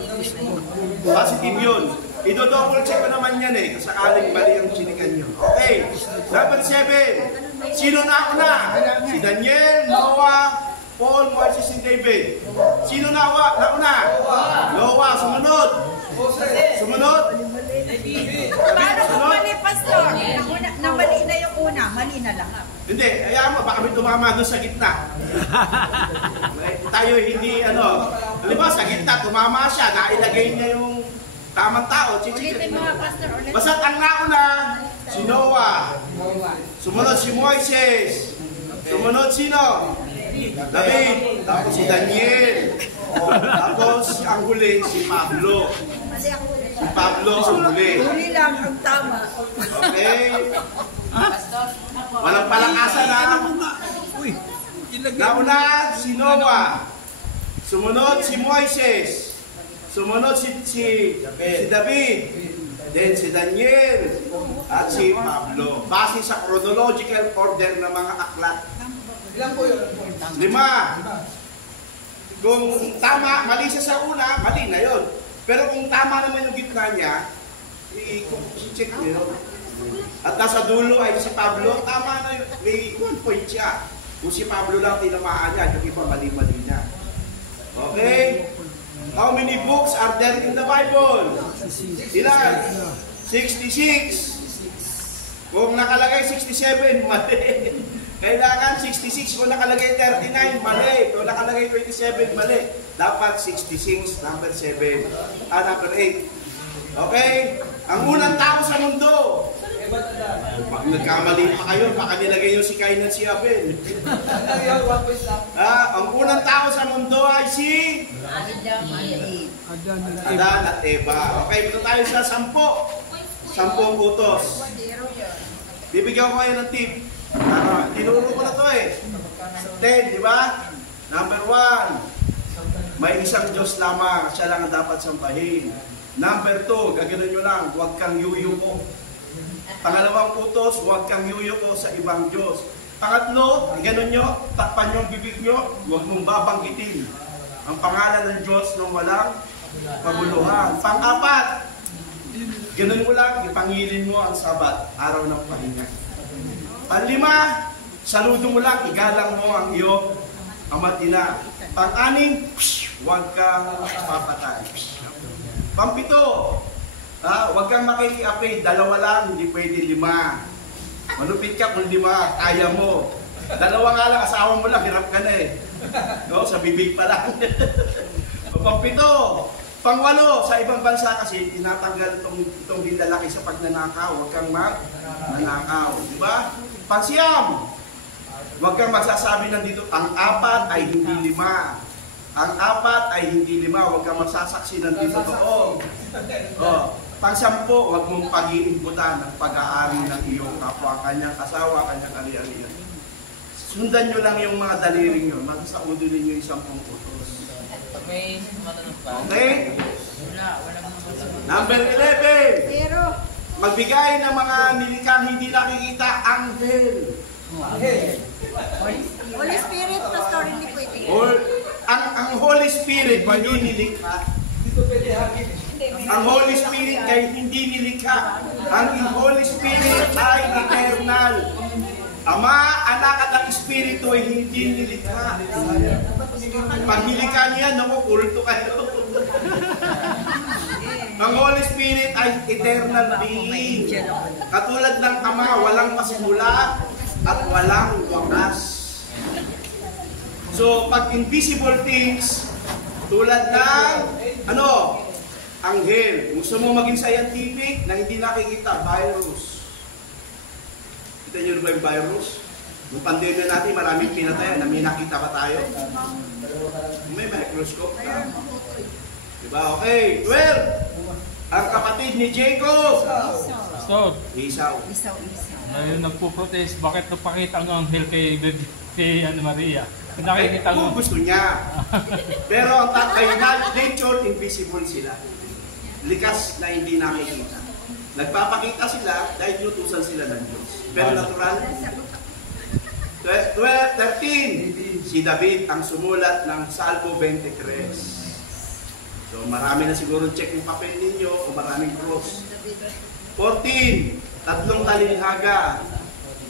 Positive yun. Ido-double check ko naman yan eh, kasakaling mali ang chinikan nyo. Okay. Number 7. Sino na una? Si Daniel, Noah, Paul, Moises, and David. Sino na una? Noah. Sumunod. Sumunod. Paano kung mali, Pastor? Namali na yung una, mali na lang. Hindi, ayaw mo, baka may tumama doon sa gitna. Tayo hindi, halimbawa sa gitna, tumama siya, nailagay niya yung tamang tao. Ulitin mo, Pastor, ulitin. Basta't ang nauna, si Noah. Sumunod si Moises. Sumunod sino? David. Tapos si Daniel. Tapos ang huli, si Pablo. Si Pablo ang huli. Huli lang ang tama. Okay? Walang palakasan na. Nauna si Noah. Sumunod si Moises. Sumunod si David. Then si Daniel. At si Pablo. Base sa chronological order ng mga aklat. Ilan po yun? 5. Kung tama, mali siya sa una, mali na yun. Pero kung tama naman yung gitna niya, i-check nyo. At nasa dulo ay si Pablo, tama na yun. May 1 point siya. Kung si Pablo lang tinamaan niya, yung iba mali-mali niya. Okay? How many books are there in the Bible? Ilan? 66. Kung nakalagay 67, mali. Kailangan 66. Kung nakalagay 39, mali. Kung nakalagay 27, mali. Dapat 66, number 7. Number 8. Okay? Ang unang tao sa mundo. Pag nagkamali pa kayo, baka nilagay yung si Cain at si Abel. Ang unang tao sa mundo ay si Adan at Eva. Okay, ito tayo sa 10. 10 utos. Bibigyan ko kayo ng tip. Tinuro ko na to eh. 10, di ba? Number 1, may isang Diyos lamang, siya lang ang dapat sambahin. Number 2, gagawin nyo lang, huwag kang yuyuko. Pangalawang utos, huwag kang yuyuko sa ibang Diyos. Pangatlo, ganun nyo, takpan yung bibig nyo, huwag mong babanggitin ang pangalan ng Diyos nung walang paguluhan. Pang-apat, ganun mo lang, ipangilin mo ang Sabat, araw ng pahinga. Pang-5, saludo mo lang, igalang mo ang iyong ama't ina. Pang-6, huwag kang papatay. Pang-7, huwag kang makikiapay, 2 lang, hindi pwede 5. Manupit ka kung 5, kaya mo. 2 nga lang, asawa mo lang, hirap ka na eh. No, sa bibig pa lang. Pang-7, pang-8, sa ibang bansa kasi, tinatanggal itong lalaki sa pagnanakaw, huwag kang magnanakaw. Diba? Pang-9, huwag kang magsasabi nandito, ang 4 ay hindi 5. Ang 4 ay hindi 5, huwag kang magsasaksi nandito totoo. Pang-10, huwag mong pag-iimbutan ng pag-aari ng iyong kapwa, kanyang asawa, kanyang ari-arian. Sundan nyo lang yung mga daliring nyo, magsasaudin ninyo yung 10 utos. May manunod pa. Okay? Number 11. Magbigay ng mga nilikang hindi nakikita, anghel. Holy Spirit, Pastor, hindi pwede. Or, ang Holy Spirit, hindi nilikha. Dito pwede hangin. Ang Holy Spirit kay hindi nilikha. Ang Holy Spirit ay eternal. Ama, anak at ang Espiritu ay hindi nilikha. Pag nilikha niya, naku, kulto kayo. Ang Holy Spirit ay eternal being. Katulad ng Ama, walang pasimula at walang wakas. So, pag invisible things, tulad ng, anghel. Gusto mo maging scientific na hindi nakikita, virus. Kita nyo ba yung virus? Nung pandemya natin, maraming pinatay na may nakita pa tayo. May microscope ka. Diba? Okay. 12. Ang kapatid ni Jacob. So, Esau. ngayon nagpo-protest, bakit napakita ang anghel kay Ana Maria? Nakikita Kung mo. gusto niya. Pero ang by nature, invisible sila. Likas na hindi nakikita. Nagpapakita sila dahil inutusan sila ng Diyos. Pero natural. 13. Si David ang sumulat ng Salmo 23. So marami na siguro check yung papel ninyo o maraming cross. 14. Tatlong talinhaga.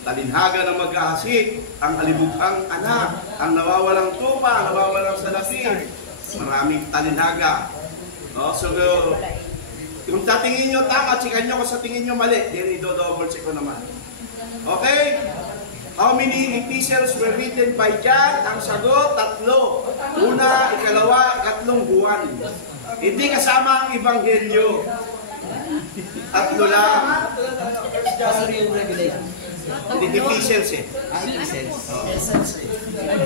Talinhaga na mag-ahasik, ang alibughang anak, ang nawawalang tupa, nawawalang salapi. Maraming talinhaga. No? So, kung tatingin nyo tama, chikan nyo kung sa tingin nyo mali, then i-double check ko naman. Okay? How many epistles were written by John? Ang sagot, 3. Una, ikalawa, 3 buwan. Hindi kasama ang ebanghelyo. 3 lang. Kasi yung regulation. Hindi epistles eh.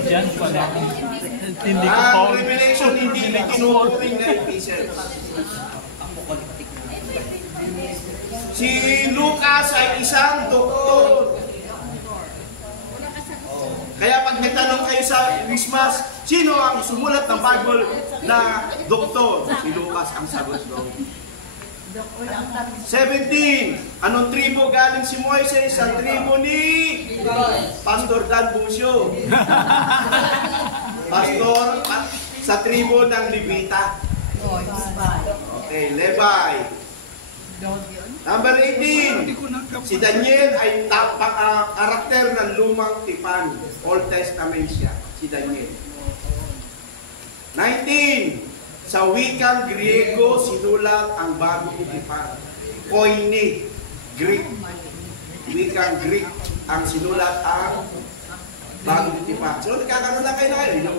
Diyan pala. Hindi ko Ang Paul. Revelation hindi tinuturing na epistles. Si Lucas ay isang doktor. Kaya pag nagtanong kayo sa Christmas, sino ang sumulat ng Bible na doktor? Si Lucas ang sagot doon. 17. Anong tribo galing si Moises? Sa tribo ni Pastor Dan Busio. Pastor sa tribo ng Levita. Okay, Levi. Number 18. Si Daniel ay karakter ng lumang tipan. Old Testament siya. Si Daniel. 19. Sa wikang Griego, sinulat ang bagong tipan. Koine, Greek. Wikang Greek ang sinulat ang bagong tipan. So, nagkakaroon lang kayo na kayo.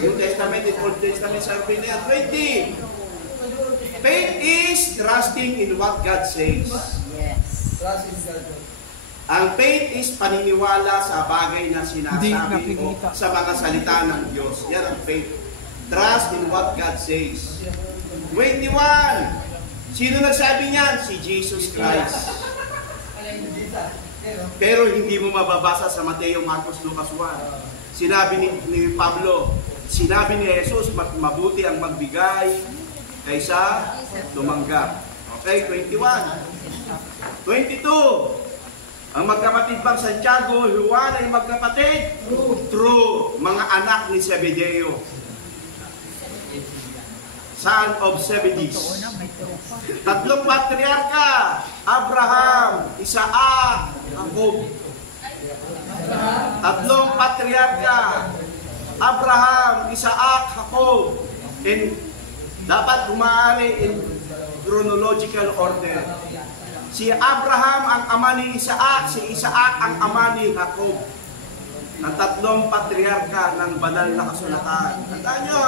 New Testament and Old Testament sa Pilihan. 20. Faith is trusting in what God says. Trust in God. Ang faith is paniniwala sa bagay na sinasabi o sa mga salita ng Diyos. Yan ang faith. Trust in what God says. 21. Sino nagsabi niyan? Si Jesus Christ. Pero hindi mo mababasa sa Mateo, Marcos, Lucas 1. Sinabi ni Pablo, sinabi ni Jesus, mabuti ang magbigay kaysa tumanggap. Okay, 21. 22. Ang magkapatid pang Santiago, Juan ay magkapatid? True. Mga anak ni Zebedeo. Son of Zebedee. 3 patriarka, Abraham, Isaac, Jacob. 3 patriarka, Abraham, Isaac, Jacob. And dapat kumari in chronological order. Si Abraham ang ama ni Isaac, si Isaac ang ama ni Jacob. Ng 3 patriarka ng banal na kasulatan. Tandaan nyo,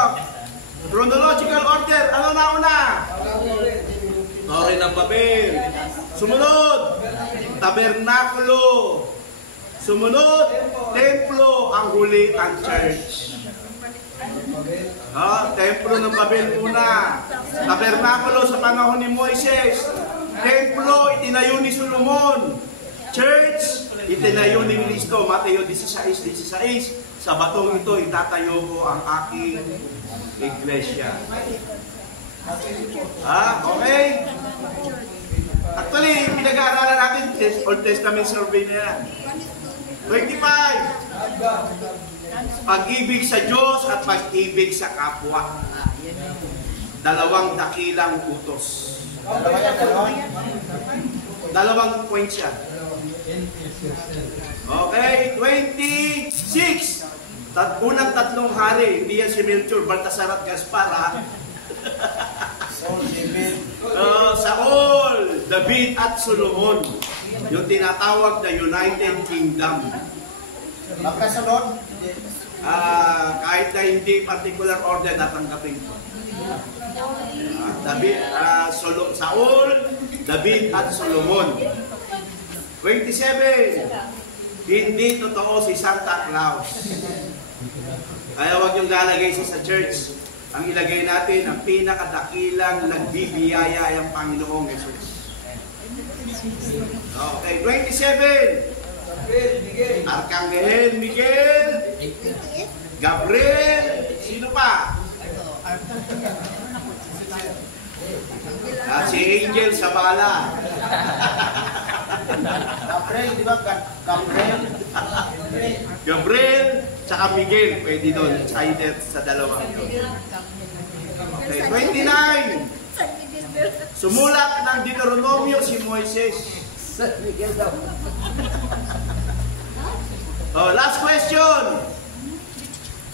chronological order, ano na una? Torre ng Babel. Sumunod, tabernakulo. Sumunod, templo. Ang huli, ang church. Templo ng Babel muna. Tabernakulo sa panahon ni Moises. Templo, itinayo ni Solomon. Church, itinayo ni Cristo. Mateo 16:16. sa batong ito itatayo ko ang aking iglesia. Okay? Actually, pinag-aaralan natin Old Testament survey na yan. 25. Pag-ibig sa Diyos at pag-ibig sa kapwa. Dalawang dakilang utos. Dalawang points yan. Okay, 26. Unang tatlong hari, hindi yan si Melchor, Baltasar at Gaspar, ha? Saul, David at Solomon. Yung tinatawag na United Kingdom. Magkasunod? Kahit na hindi particular order, natanggapin ko. Saul, David at Solomon. 27. Hindi totoo si Santa Claus. Kaya huwag yung lalagay sa church. Ang ilagay natin, ang pinakadakilang nagbibiyaya ang Panginoong Jesus. Okay, 27. Arkanghel Miguel, Gabriel, sino pa? Si Angel Sabala. Gabriel, di ba? Gabriel, tsaka Miguel, pwede doon. Either sa dalawa. Okay, 29. Sumulat ng Deuteronomio si Moises. Last question.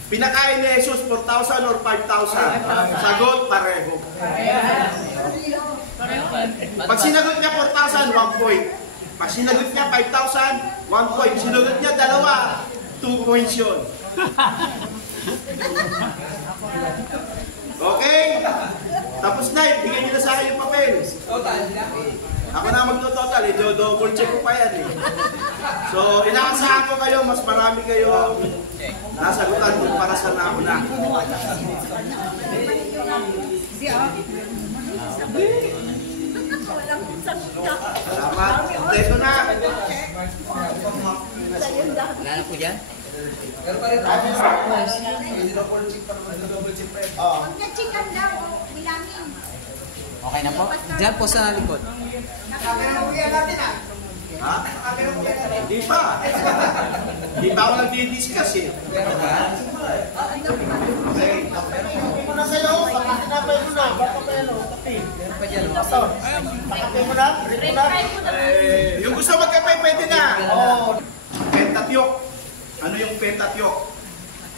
Pinakain ni Jesus 4,000 or 5,000? Sagot, pareho. Pag sinagot niya 4,000, 1 point. Pag sinagot niya 5,000, 1 point. Sinagot niya dalawa, 2 points yun. Okay? Tapos na, bigyan niyo na sa akin yung papel. Ako na magto-total, double check ko pa yan eh. So, inaasahan ko kayo, mas marami kayo nasagutan kumpara sa nauna. Salamat. Ito na. Wala na po dyan? Pero pa rin tayo sa class. Hindi na double check pa naman. Double check pa rin. Huwag niya checkan daw, bilangin. Okay na po? Diyan po sa likod. Nakakaramuyan natin ah. Ha? Di pa. Di pa ako nagdi-discuss eh. Okay. Muna sa'yo, pagkakinapay mo na. Baka pa yan o, kape. Meron pa dyan o. Pakape mo na, rin mo na. Yung gusto magkape, pwede na. Pentateuch. Ano yung Pentateuch?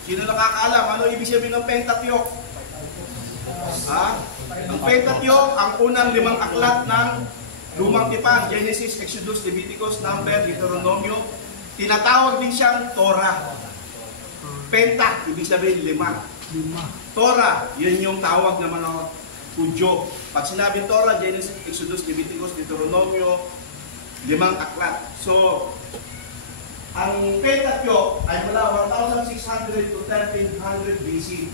Sino nakakaalam? Ano ibig sabihin ng Pentateuch? Ha? Ang Pentateuch, ang unang 5 aklat ng Lumang Tipan, Genesis, Exodus, Leviticus, Number, Deuteronomio. Tinatawag din siyang Torah. Penta, ibig sabihin 5. Torah, yun yung tawag ng mga Hudyo. Pag sinabi Torah, Genesis, Exodus, Leviticus, Deuteronomio, 5 aklat. So, ang Pentateuch ay mula 1,600 to 1,300 BC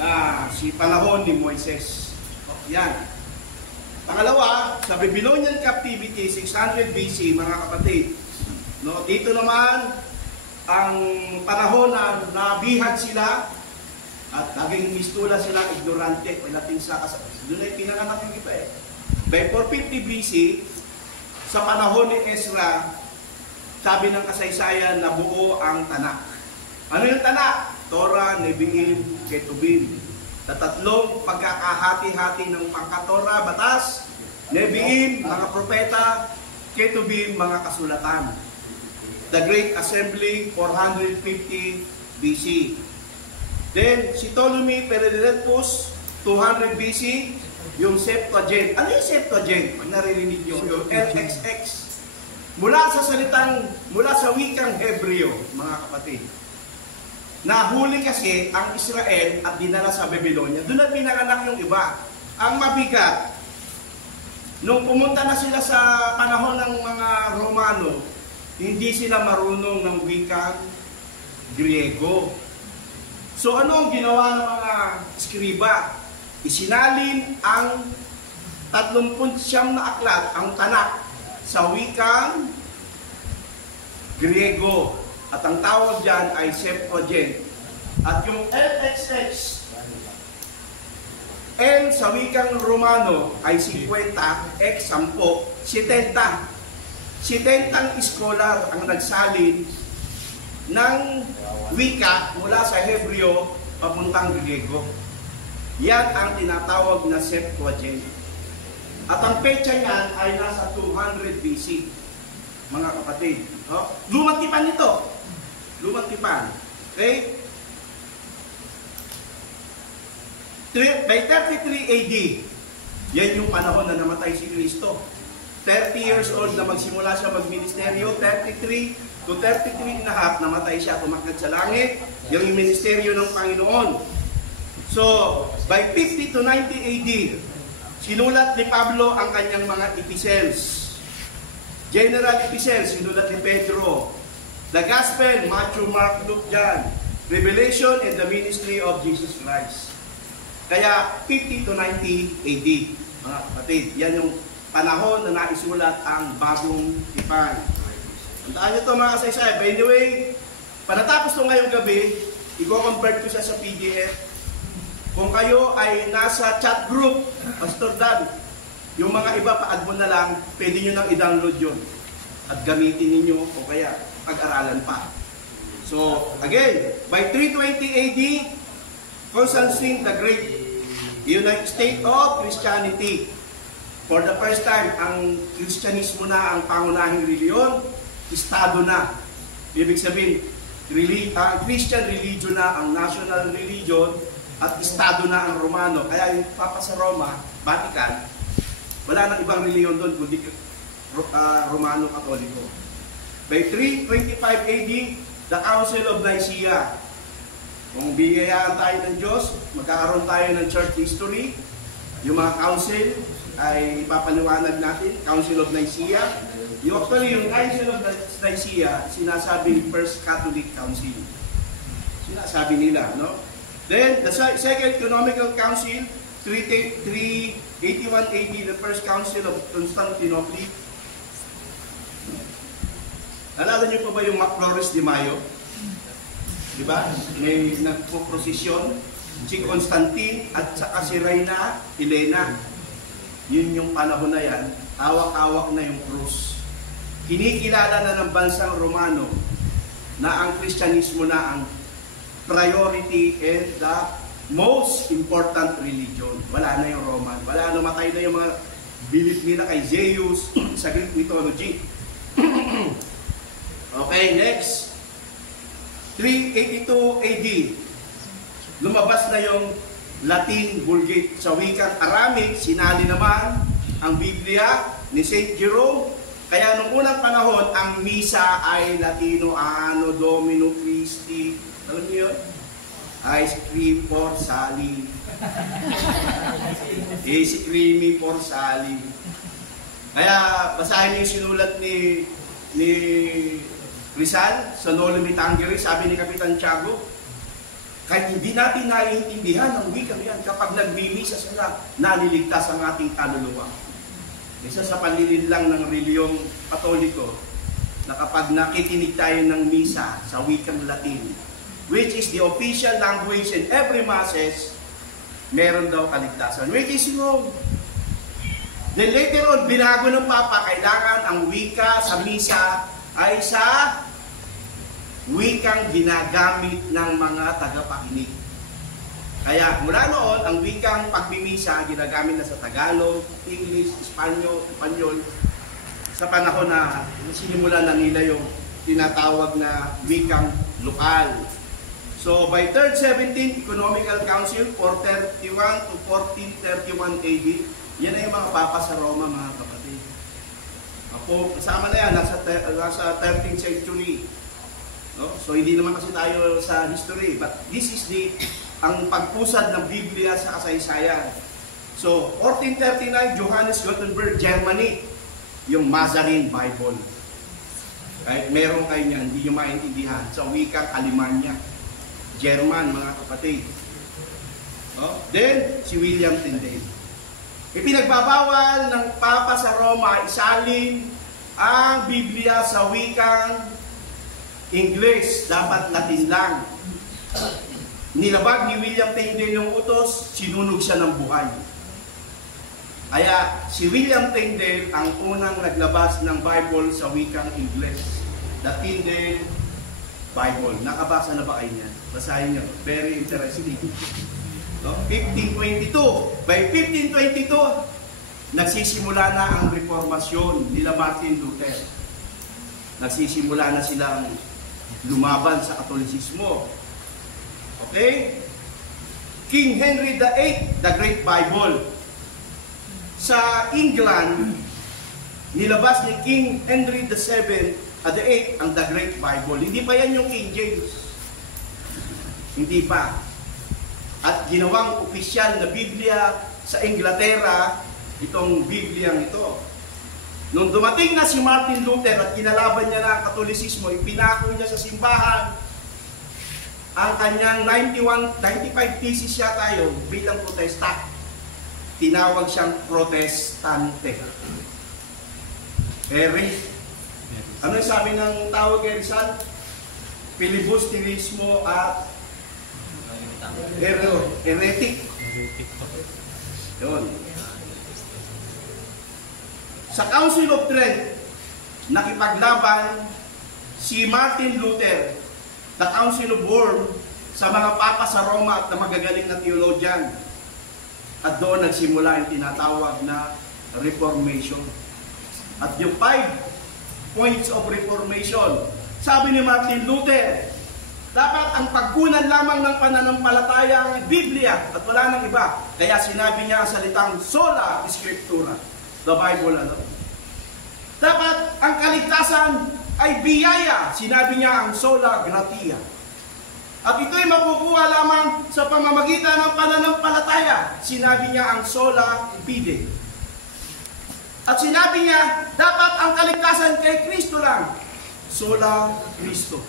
na si panahon ni Moises. Yan. Pangalawa, sa Babylonian captivity, 600 BC, mga kapatid. No, dito naman, ang panahon na nabihag sila at naging mistula sila, ignorante, palating sa kasal. Doon ay pinanganak yung iba eh. By 450 BC, sa panahon ni Ezra, sabi ng kasaysayan na buo ang Tanakh. Ano yung Tanakh? Torah, Nevi'im, Ketubim. Sa tatlong pagkakahati-hati ng pangkatora, batas, Nevi'im, mga propeta, Ketubim, mga kasulatan. The Great Assembly, 450 BC. Then, si Ptolemy Philadelphus, 200 BC, yung Septuagint. Ano yung Septuagint? Pag naririnig nyo, yung LXX. Mula sa wikang Hebreo, mga kapatid. Nahuli kasi ang Israel at dinala sa Babylonia. Doon na pinanganak yung iba. Ang mabigat, nung pumunta na sila sa panahon ng mga Romano, hindi sila marunong ng wikang Griego. So ano ang ginawa ng mga skriba? Isinalin ang 39 na aklat, ang Tanakh, sa wikang Griego. At ang tawag dyan ay Septuagint. At yung LXX, L sa wikang Romano ay 50, X 10, 70. 70 scholar ang nagsalin ng wika mula sa Hebreo papuntang Griego. Yan ang tinatawag na Septuagint. At ang petsa niyan ay nasa 200 BC, mga kapatid. Lumang tipan nito. Lumang tipan. Okay? By 33 AD, yan yung panahon na namatay si Kristo. 30 years old na magsimula siya magministeryo, 33 to 33 and a half, namatay siya, tumakyat sa langit, yung ministeryo ng Panginoon. So, by 50 to 90 AD, sinulat ni Pablo ang kanyang mga epistles. General epistles, sinulat ni Pedro. The Gospel, Matthew, Mark, Luke, John. Revelation and the ministry of Jesus Christ. Kaya 50 to 90 AD, mga kapatid, yan yung panahon na naisulat ang bagong tipan. Tandaan nyo ito mga kasaysay. By the way, panatapos ito ngayong gabi, i-convert ko siya sa PDF. Kung kayo ay nasa chat group, Pastor Dan, yung mga iba pa-add mo na lang, pwede nyo nang i-download yun. At gamitin ninyo o kaya pag-aralan pa. So, again, by 320 AD, Constantine the Great, United States of Christianity. For the first time, ang Kristyanismo na ang pangunahing reliyon, estado na. Ibig sabihin, Christian religion na ang national religion at estado na ang Romano. Kaya yung Papa sa Roma, Vatican, wala nang ibang reliyon doon kundi Romano Katoliko. By 325 AD, the Council of Nicaea. Kung bigayaan tayo ng Diyos, magkakaroon tayo ng church history. Yung mga council ay ipapaliwanag natin, Council of Nicaea. Yung Council of Nicaea, sinasabing First Catholic Council. Sinasabi nila, no? Then, the Second Economical Council, 381 AD, the First Council of Constantinople. Nalala niyo pa ba yung Flores de Mayo? Diba? May nagpo-prosesyon si Constantine at saka si Reyna Elena. Yun yung panahon na yan, hawak-hawak na yung krus. Kinikilala na ng bansang Romano na ang Kristyanismo na ang priority and the most important religion. Wala na yung Roman. Wala, namatay na yung mga belief nila kay Zeus sa Greek mythology. Okay, next. 382 AD, lumabas na yung Latin Vulgate. Sa wikang Aramaic, sinali naman ang Biblia ni St. Jerome. Kaya nung unang panahon, ang misa ay Latino, Anno Domino Christi. Alam niyo yun? Ice cream for Sally. Ice creamy for Sally. Kaya basahin niyo yung sinulat ni Rizal sa Nolo Me Tangere, sabi ni Kapitan Tiago, kahit hindi natin naiintindihan ang wikang yan, kapag nagmimisa sila, naliligtas ang ating kaluluwa. Isa sa panlilinlang ng reliyong Katoliko, na kapag nakikinig tayo ng misa sa wikang Latin, which is the official language in every masses, meron daw kaligtasan. Which is wrong. Then later on, binago ng Papa, kailangan ang wika sa misa ay sa wikang ginagamit ng mga tagapakinig. Kaya mula noon, ang wikang pagmimisa ginagamit na sa Tagalog, English, Espanyol, sa panahon na sinimulan na nila yung tinatawag na wikang lokal. So by 3rd 17th Economical Council, 431 to 1431 AD, yan ay yung mga papa sa Roma, mga kapatid. Ako, kasama na yan, nasa 13th century. No? So, hindi naman kasi tayo sa history. But this is ang pagpusad ng Biblia sa kasaysayan. So, 1439, Johannes Gutenberg, Germany. Yung Mazarin Bible. Kahit meron kayo niyan, hindi nyo maintindihan. Sa wikang Alemanya. German, mga kapatid. No? Then, si William Tyndale. Ipinagbabawal ng Papa sa Roma, isalin ang Biblia sa wikang English, dapat Latin lang. Nilabag ni William Tyndale yung utos, sinunog siya ng buhay. Kaya si William Tyndale ang unang naglabas ng Bible sa wikang English. The Tyndale Bible. Nakabasa na ba kayo niyan? Basahin niyo. Very interesting. No? 1522. By 1522, nagsisimula na ang reformasyon nila Martin Luther. Nagsisimula na silang lumaban sa Katolisismo. Okay? King Henry VIII, the Great Bible. Sa England, nilabas ni King Henry VII ang The Great Bible. Hindi pa yan yung King James. Hindi pa. At ginawang opisyal na Biblia sa Inglaterra, itong Bibliang ito. Nung dumating na si Martin Luther at kinalaban niya na ang Katolisismo, ipinako niya sa simbahan ang kanyang 95 thesis siya tayo bilang protesta. Tinawag siyang protestante. Ano yung sabi ng tawag kay Rizal? Filibusterismo at heretic. Yun. Sa Council of Trent, nakipaglaban si Martin Luther, the Council of Worms, sa mga papa sa Roma at na magagaling na theologian. At doon nagsimula yung tinatawag na Reformation. At yung 5 points of Reformation, sabi ni Martin Luther, dapat ang pagkunan lamang ng pananampalataya ang Biblia at wala nang iba. Kaya sinabi niya ang salitang sola scriptura, the Bible alone. Dapat ang kaligtasan ay biyaya, sinabi niya ang sola gratia. At ito'y makukuha lamang sa pamamagitan ng pananampalataya. Sinabi niya ang sola fide. At sinabi niya, dapat ang kaligtasan kay Kristo lang. Sola Cristo.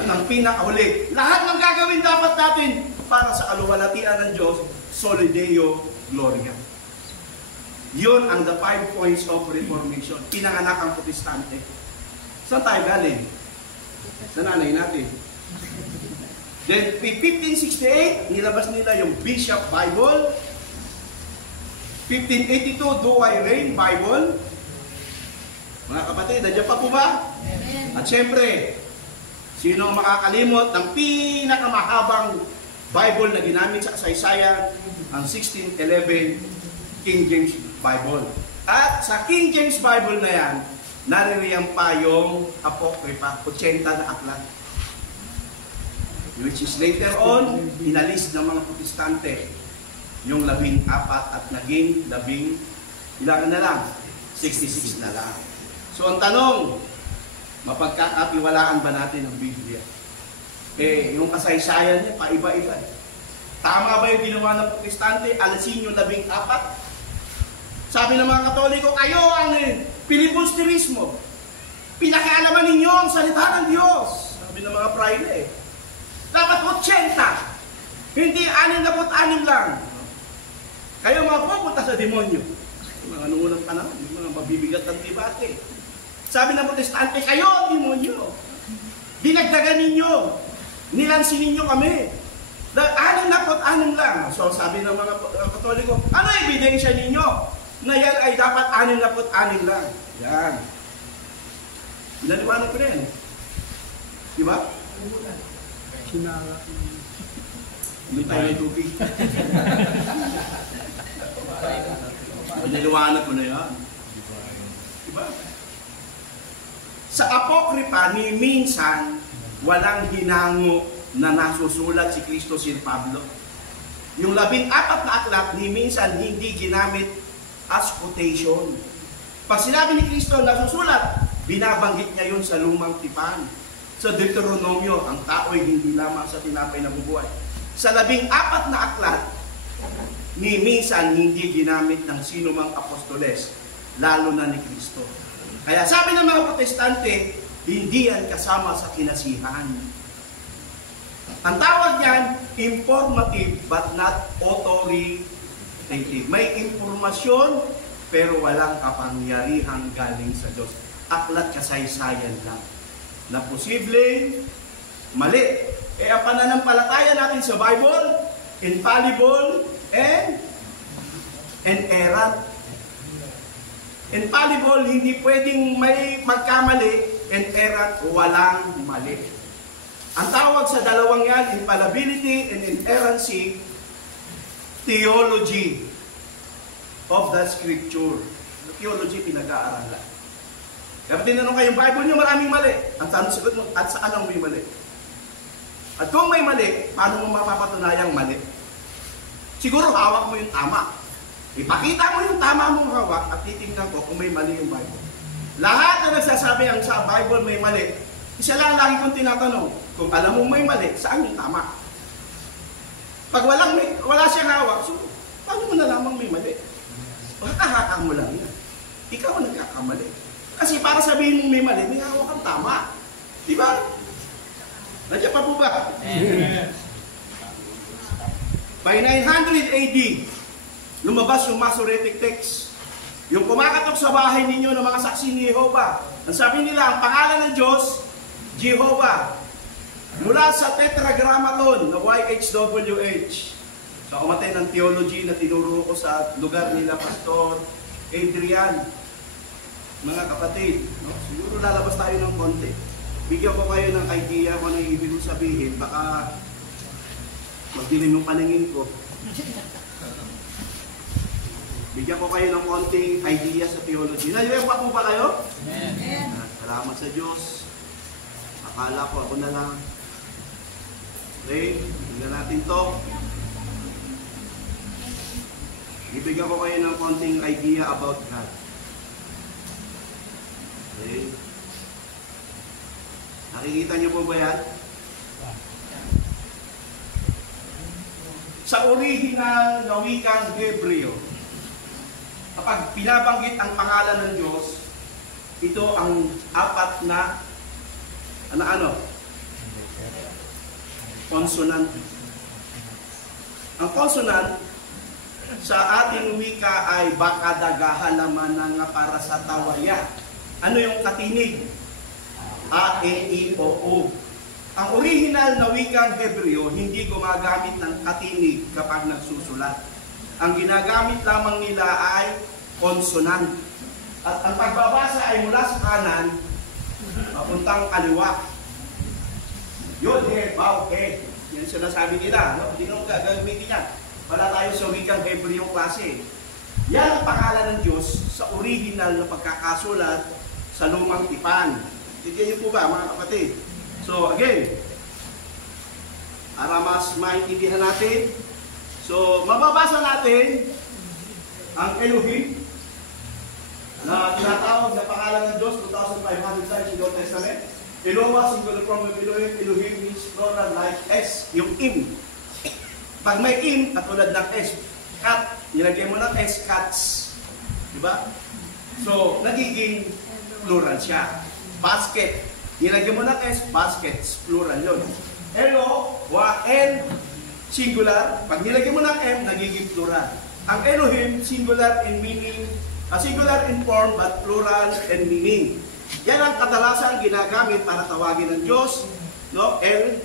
At ang pinakahuli, lahat ng gagawin dapat natin para sa kaluwalhatian ng Diyos, Soli Deo Gloria. Yun ang the 5 points of Reformation. Pinanganak ang protestante. Saan tayo galing? Sa nanay natin. Then, 1568, nilabas nila yung Bishop Bible. 1582, Do I Reign Bible. Mga kapatid, nandiyan pa po ba? At syempre, sino makakalimot ng pinakamahabang Bible na ginamit sa kasaysayan, ang 1611 King James Bible. At sa King James Bible na yan, naririyan pa yung Apocrypha, 80 na aklat. Which is later on, inalis ng mga protestante yung 14 at naging ilan na lang? 66 na lang. So ang tanong, mapagkakatiwalaan ba natin ang Biblia? Yung kasaysayan niya, paiba-iba. Tama ba yung ginawa ng protestante? Alasin yung 14? Sabi ng mga Katoliko, kayo ang Filibusterismo. Pinakialaman ninyo ang salita ng Diyos. Sabi ng mga praile. Dapat 80. Hindi 66 lang. Kayo mga pupunta sa demonyo. Yung mga nungunang panahon, yung mga mabibigat ng debate. Sabi ng protestante, kayo ang demonyo. Dinagdagan ninyo. Nilansin ninyo kami. 66 lang. So sabi ng mga Katoliko, ano ebidensya ninyo? Na yan ay dapat 66 lang. Yan. Inaliwanag ko rin. Diba? Hindi tayo na tubig. Inaliwanag ko na yan. Diba? Sa Apocrypha, ni minsan, walang hinango na nasusulat si Kristo Sir Pablo. Yung 14 na aklat, ni minsan hindi ginamit as quotation. Pag sinabi ni Kristo nasusulat, binabanggit niya yun sa lumang tipan. Sa Deuteronomio, ang tao'y hindi lamang sa tinapay na bubuhay. Sa 14 na aklat, ni minsan hindi ginamit ng sino mang apostoles, lalo na ni Kristo. Kaya sabi ng mga protestante, hindi yan kasama sa kinasihan. Ang tawag niyan, informative but not authoritative. May impormasyon, pero walang kapangyarihang galing sa Diyos. Aklat kasaysayan lang. na posibleng mali. Ang pananampalataya natin sa Bible, infallible and inerrant. Infallible, hindi pwedeng may magkamali, inerrant, walang mali. Ang tawag sa dalawang yan, infallibility and inerrancy, theology of the Scripture. Theology, pinag-aaralan. Kaya tinanong kayo, yung Bible nyo maraming mali. Ang tanong sagot mo, at saan ang may mali? At kung may mali, paano mo mapapatunayang mali? Siguro hawak mo yung tama. Ipakita mo yung tama mong hawak at titignan ko kung may mali yung Bible. Lahat na nagsasabi ang sa Bible may mali, isa lang lagi kong tinatanong, kung alam mong may mali, saan yung tama? Pag wala siyang hawak, so, paano mo nalamang may mali? Haka-haka mo lang yan. Ikaw ang nagkakamali. Kasi para sabihin mong may mali, may hawak ang tama. Diba? Nandiyan pa po ba? By 900 AD, lumabas yung Masoretic text. Yung kumakatok sa bahay ninyo ng mga saksi ni Jehovah. Ang sabi nila, ang pangalan ng Diyos, Jehovah. Mula sa Tetragrammaton na YHWH. Sa umatay ng theology na tinuro ko sa lugar nila, Pastor Adrian. Mga kapatid, no? Siguro lalabas tayo ng konti. Bigyan ko kayo ng idea kung ano yung ibig sabihin. Baka magdilim yung paningin ko. Bigyan ko kayo ng konting idea sa theology. Naliwan pa po ba kayo? Amen. Salamat sa Diyos. Akala ko ako na lang. Okay, tingnan natin to. Ibigyan ko kayo ng konting idea about God. Okay. Nakikita niyo po ba yan? Sa original na wikang Hebreo, kapag pinabanggit ang pangalan ng Diyos, ito ang apat na consonant. Ang consonant sa ating wika ay baka dagahan naman nga para sa tawaya. Ano yung katinig? A, E, I, O, U. Ang original na wikang Hebreo, hindi gumagamit ng katinig kapag nagsusulat. Ang ginagamit lamang nila ay consonant. At ang pagbabasa ay mula sa kanan, papuntang kaliwa. Yod, he, baw, he. Yan sinasabi nila. No? Hindi naman gagamitin yan. Wala tayo sa wikang Hebreo klase. Yan ang pangalan ng Diyos sa original na pagkakasulat sa lumang tipan. Tignan niyo po ba, mga kapatid? So, again, para mas maintindihan natin, so, mababasa natin ang Elohim na tinatawag na pangalan ng Diyos 2,500 times in the Old Testament. Eloah, singular form of Elohim. Elohim means plural like S, yung im. Pag may im, katulad ng S, cat, nilagay mo ng S, cats. Diba? So, nagiging plural siya. Basket. Nilagyan mo ng S, baskets. Plural yun. Elo, wa, N, singular. Pag nilagyan mo ng M, nagiging plural. Ang Elohim, singular in meaning, singular in form, but plural in meaning. Yan ang kadalasan ginagamit para tawagin ng Diyos. No? El,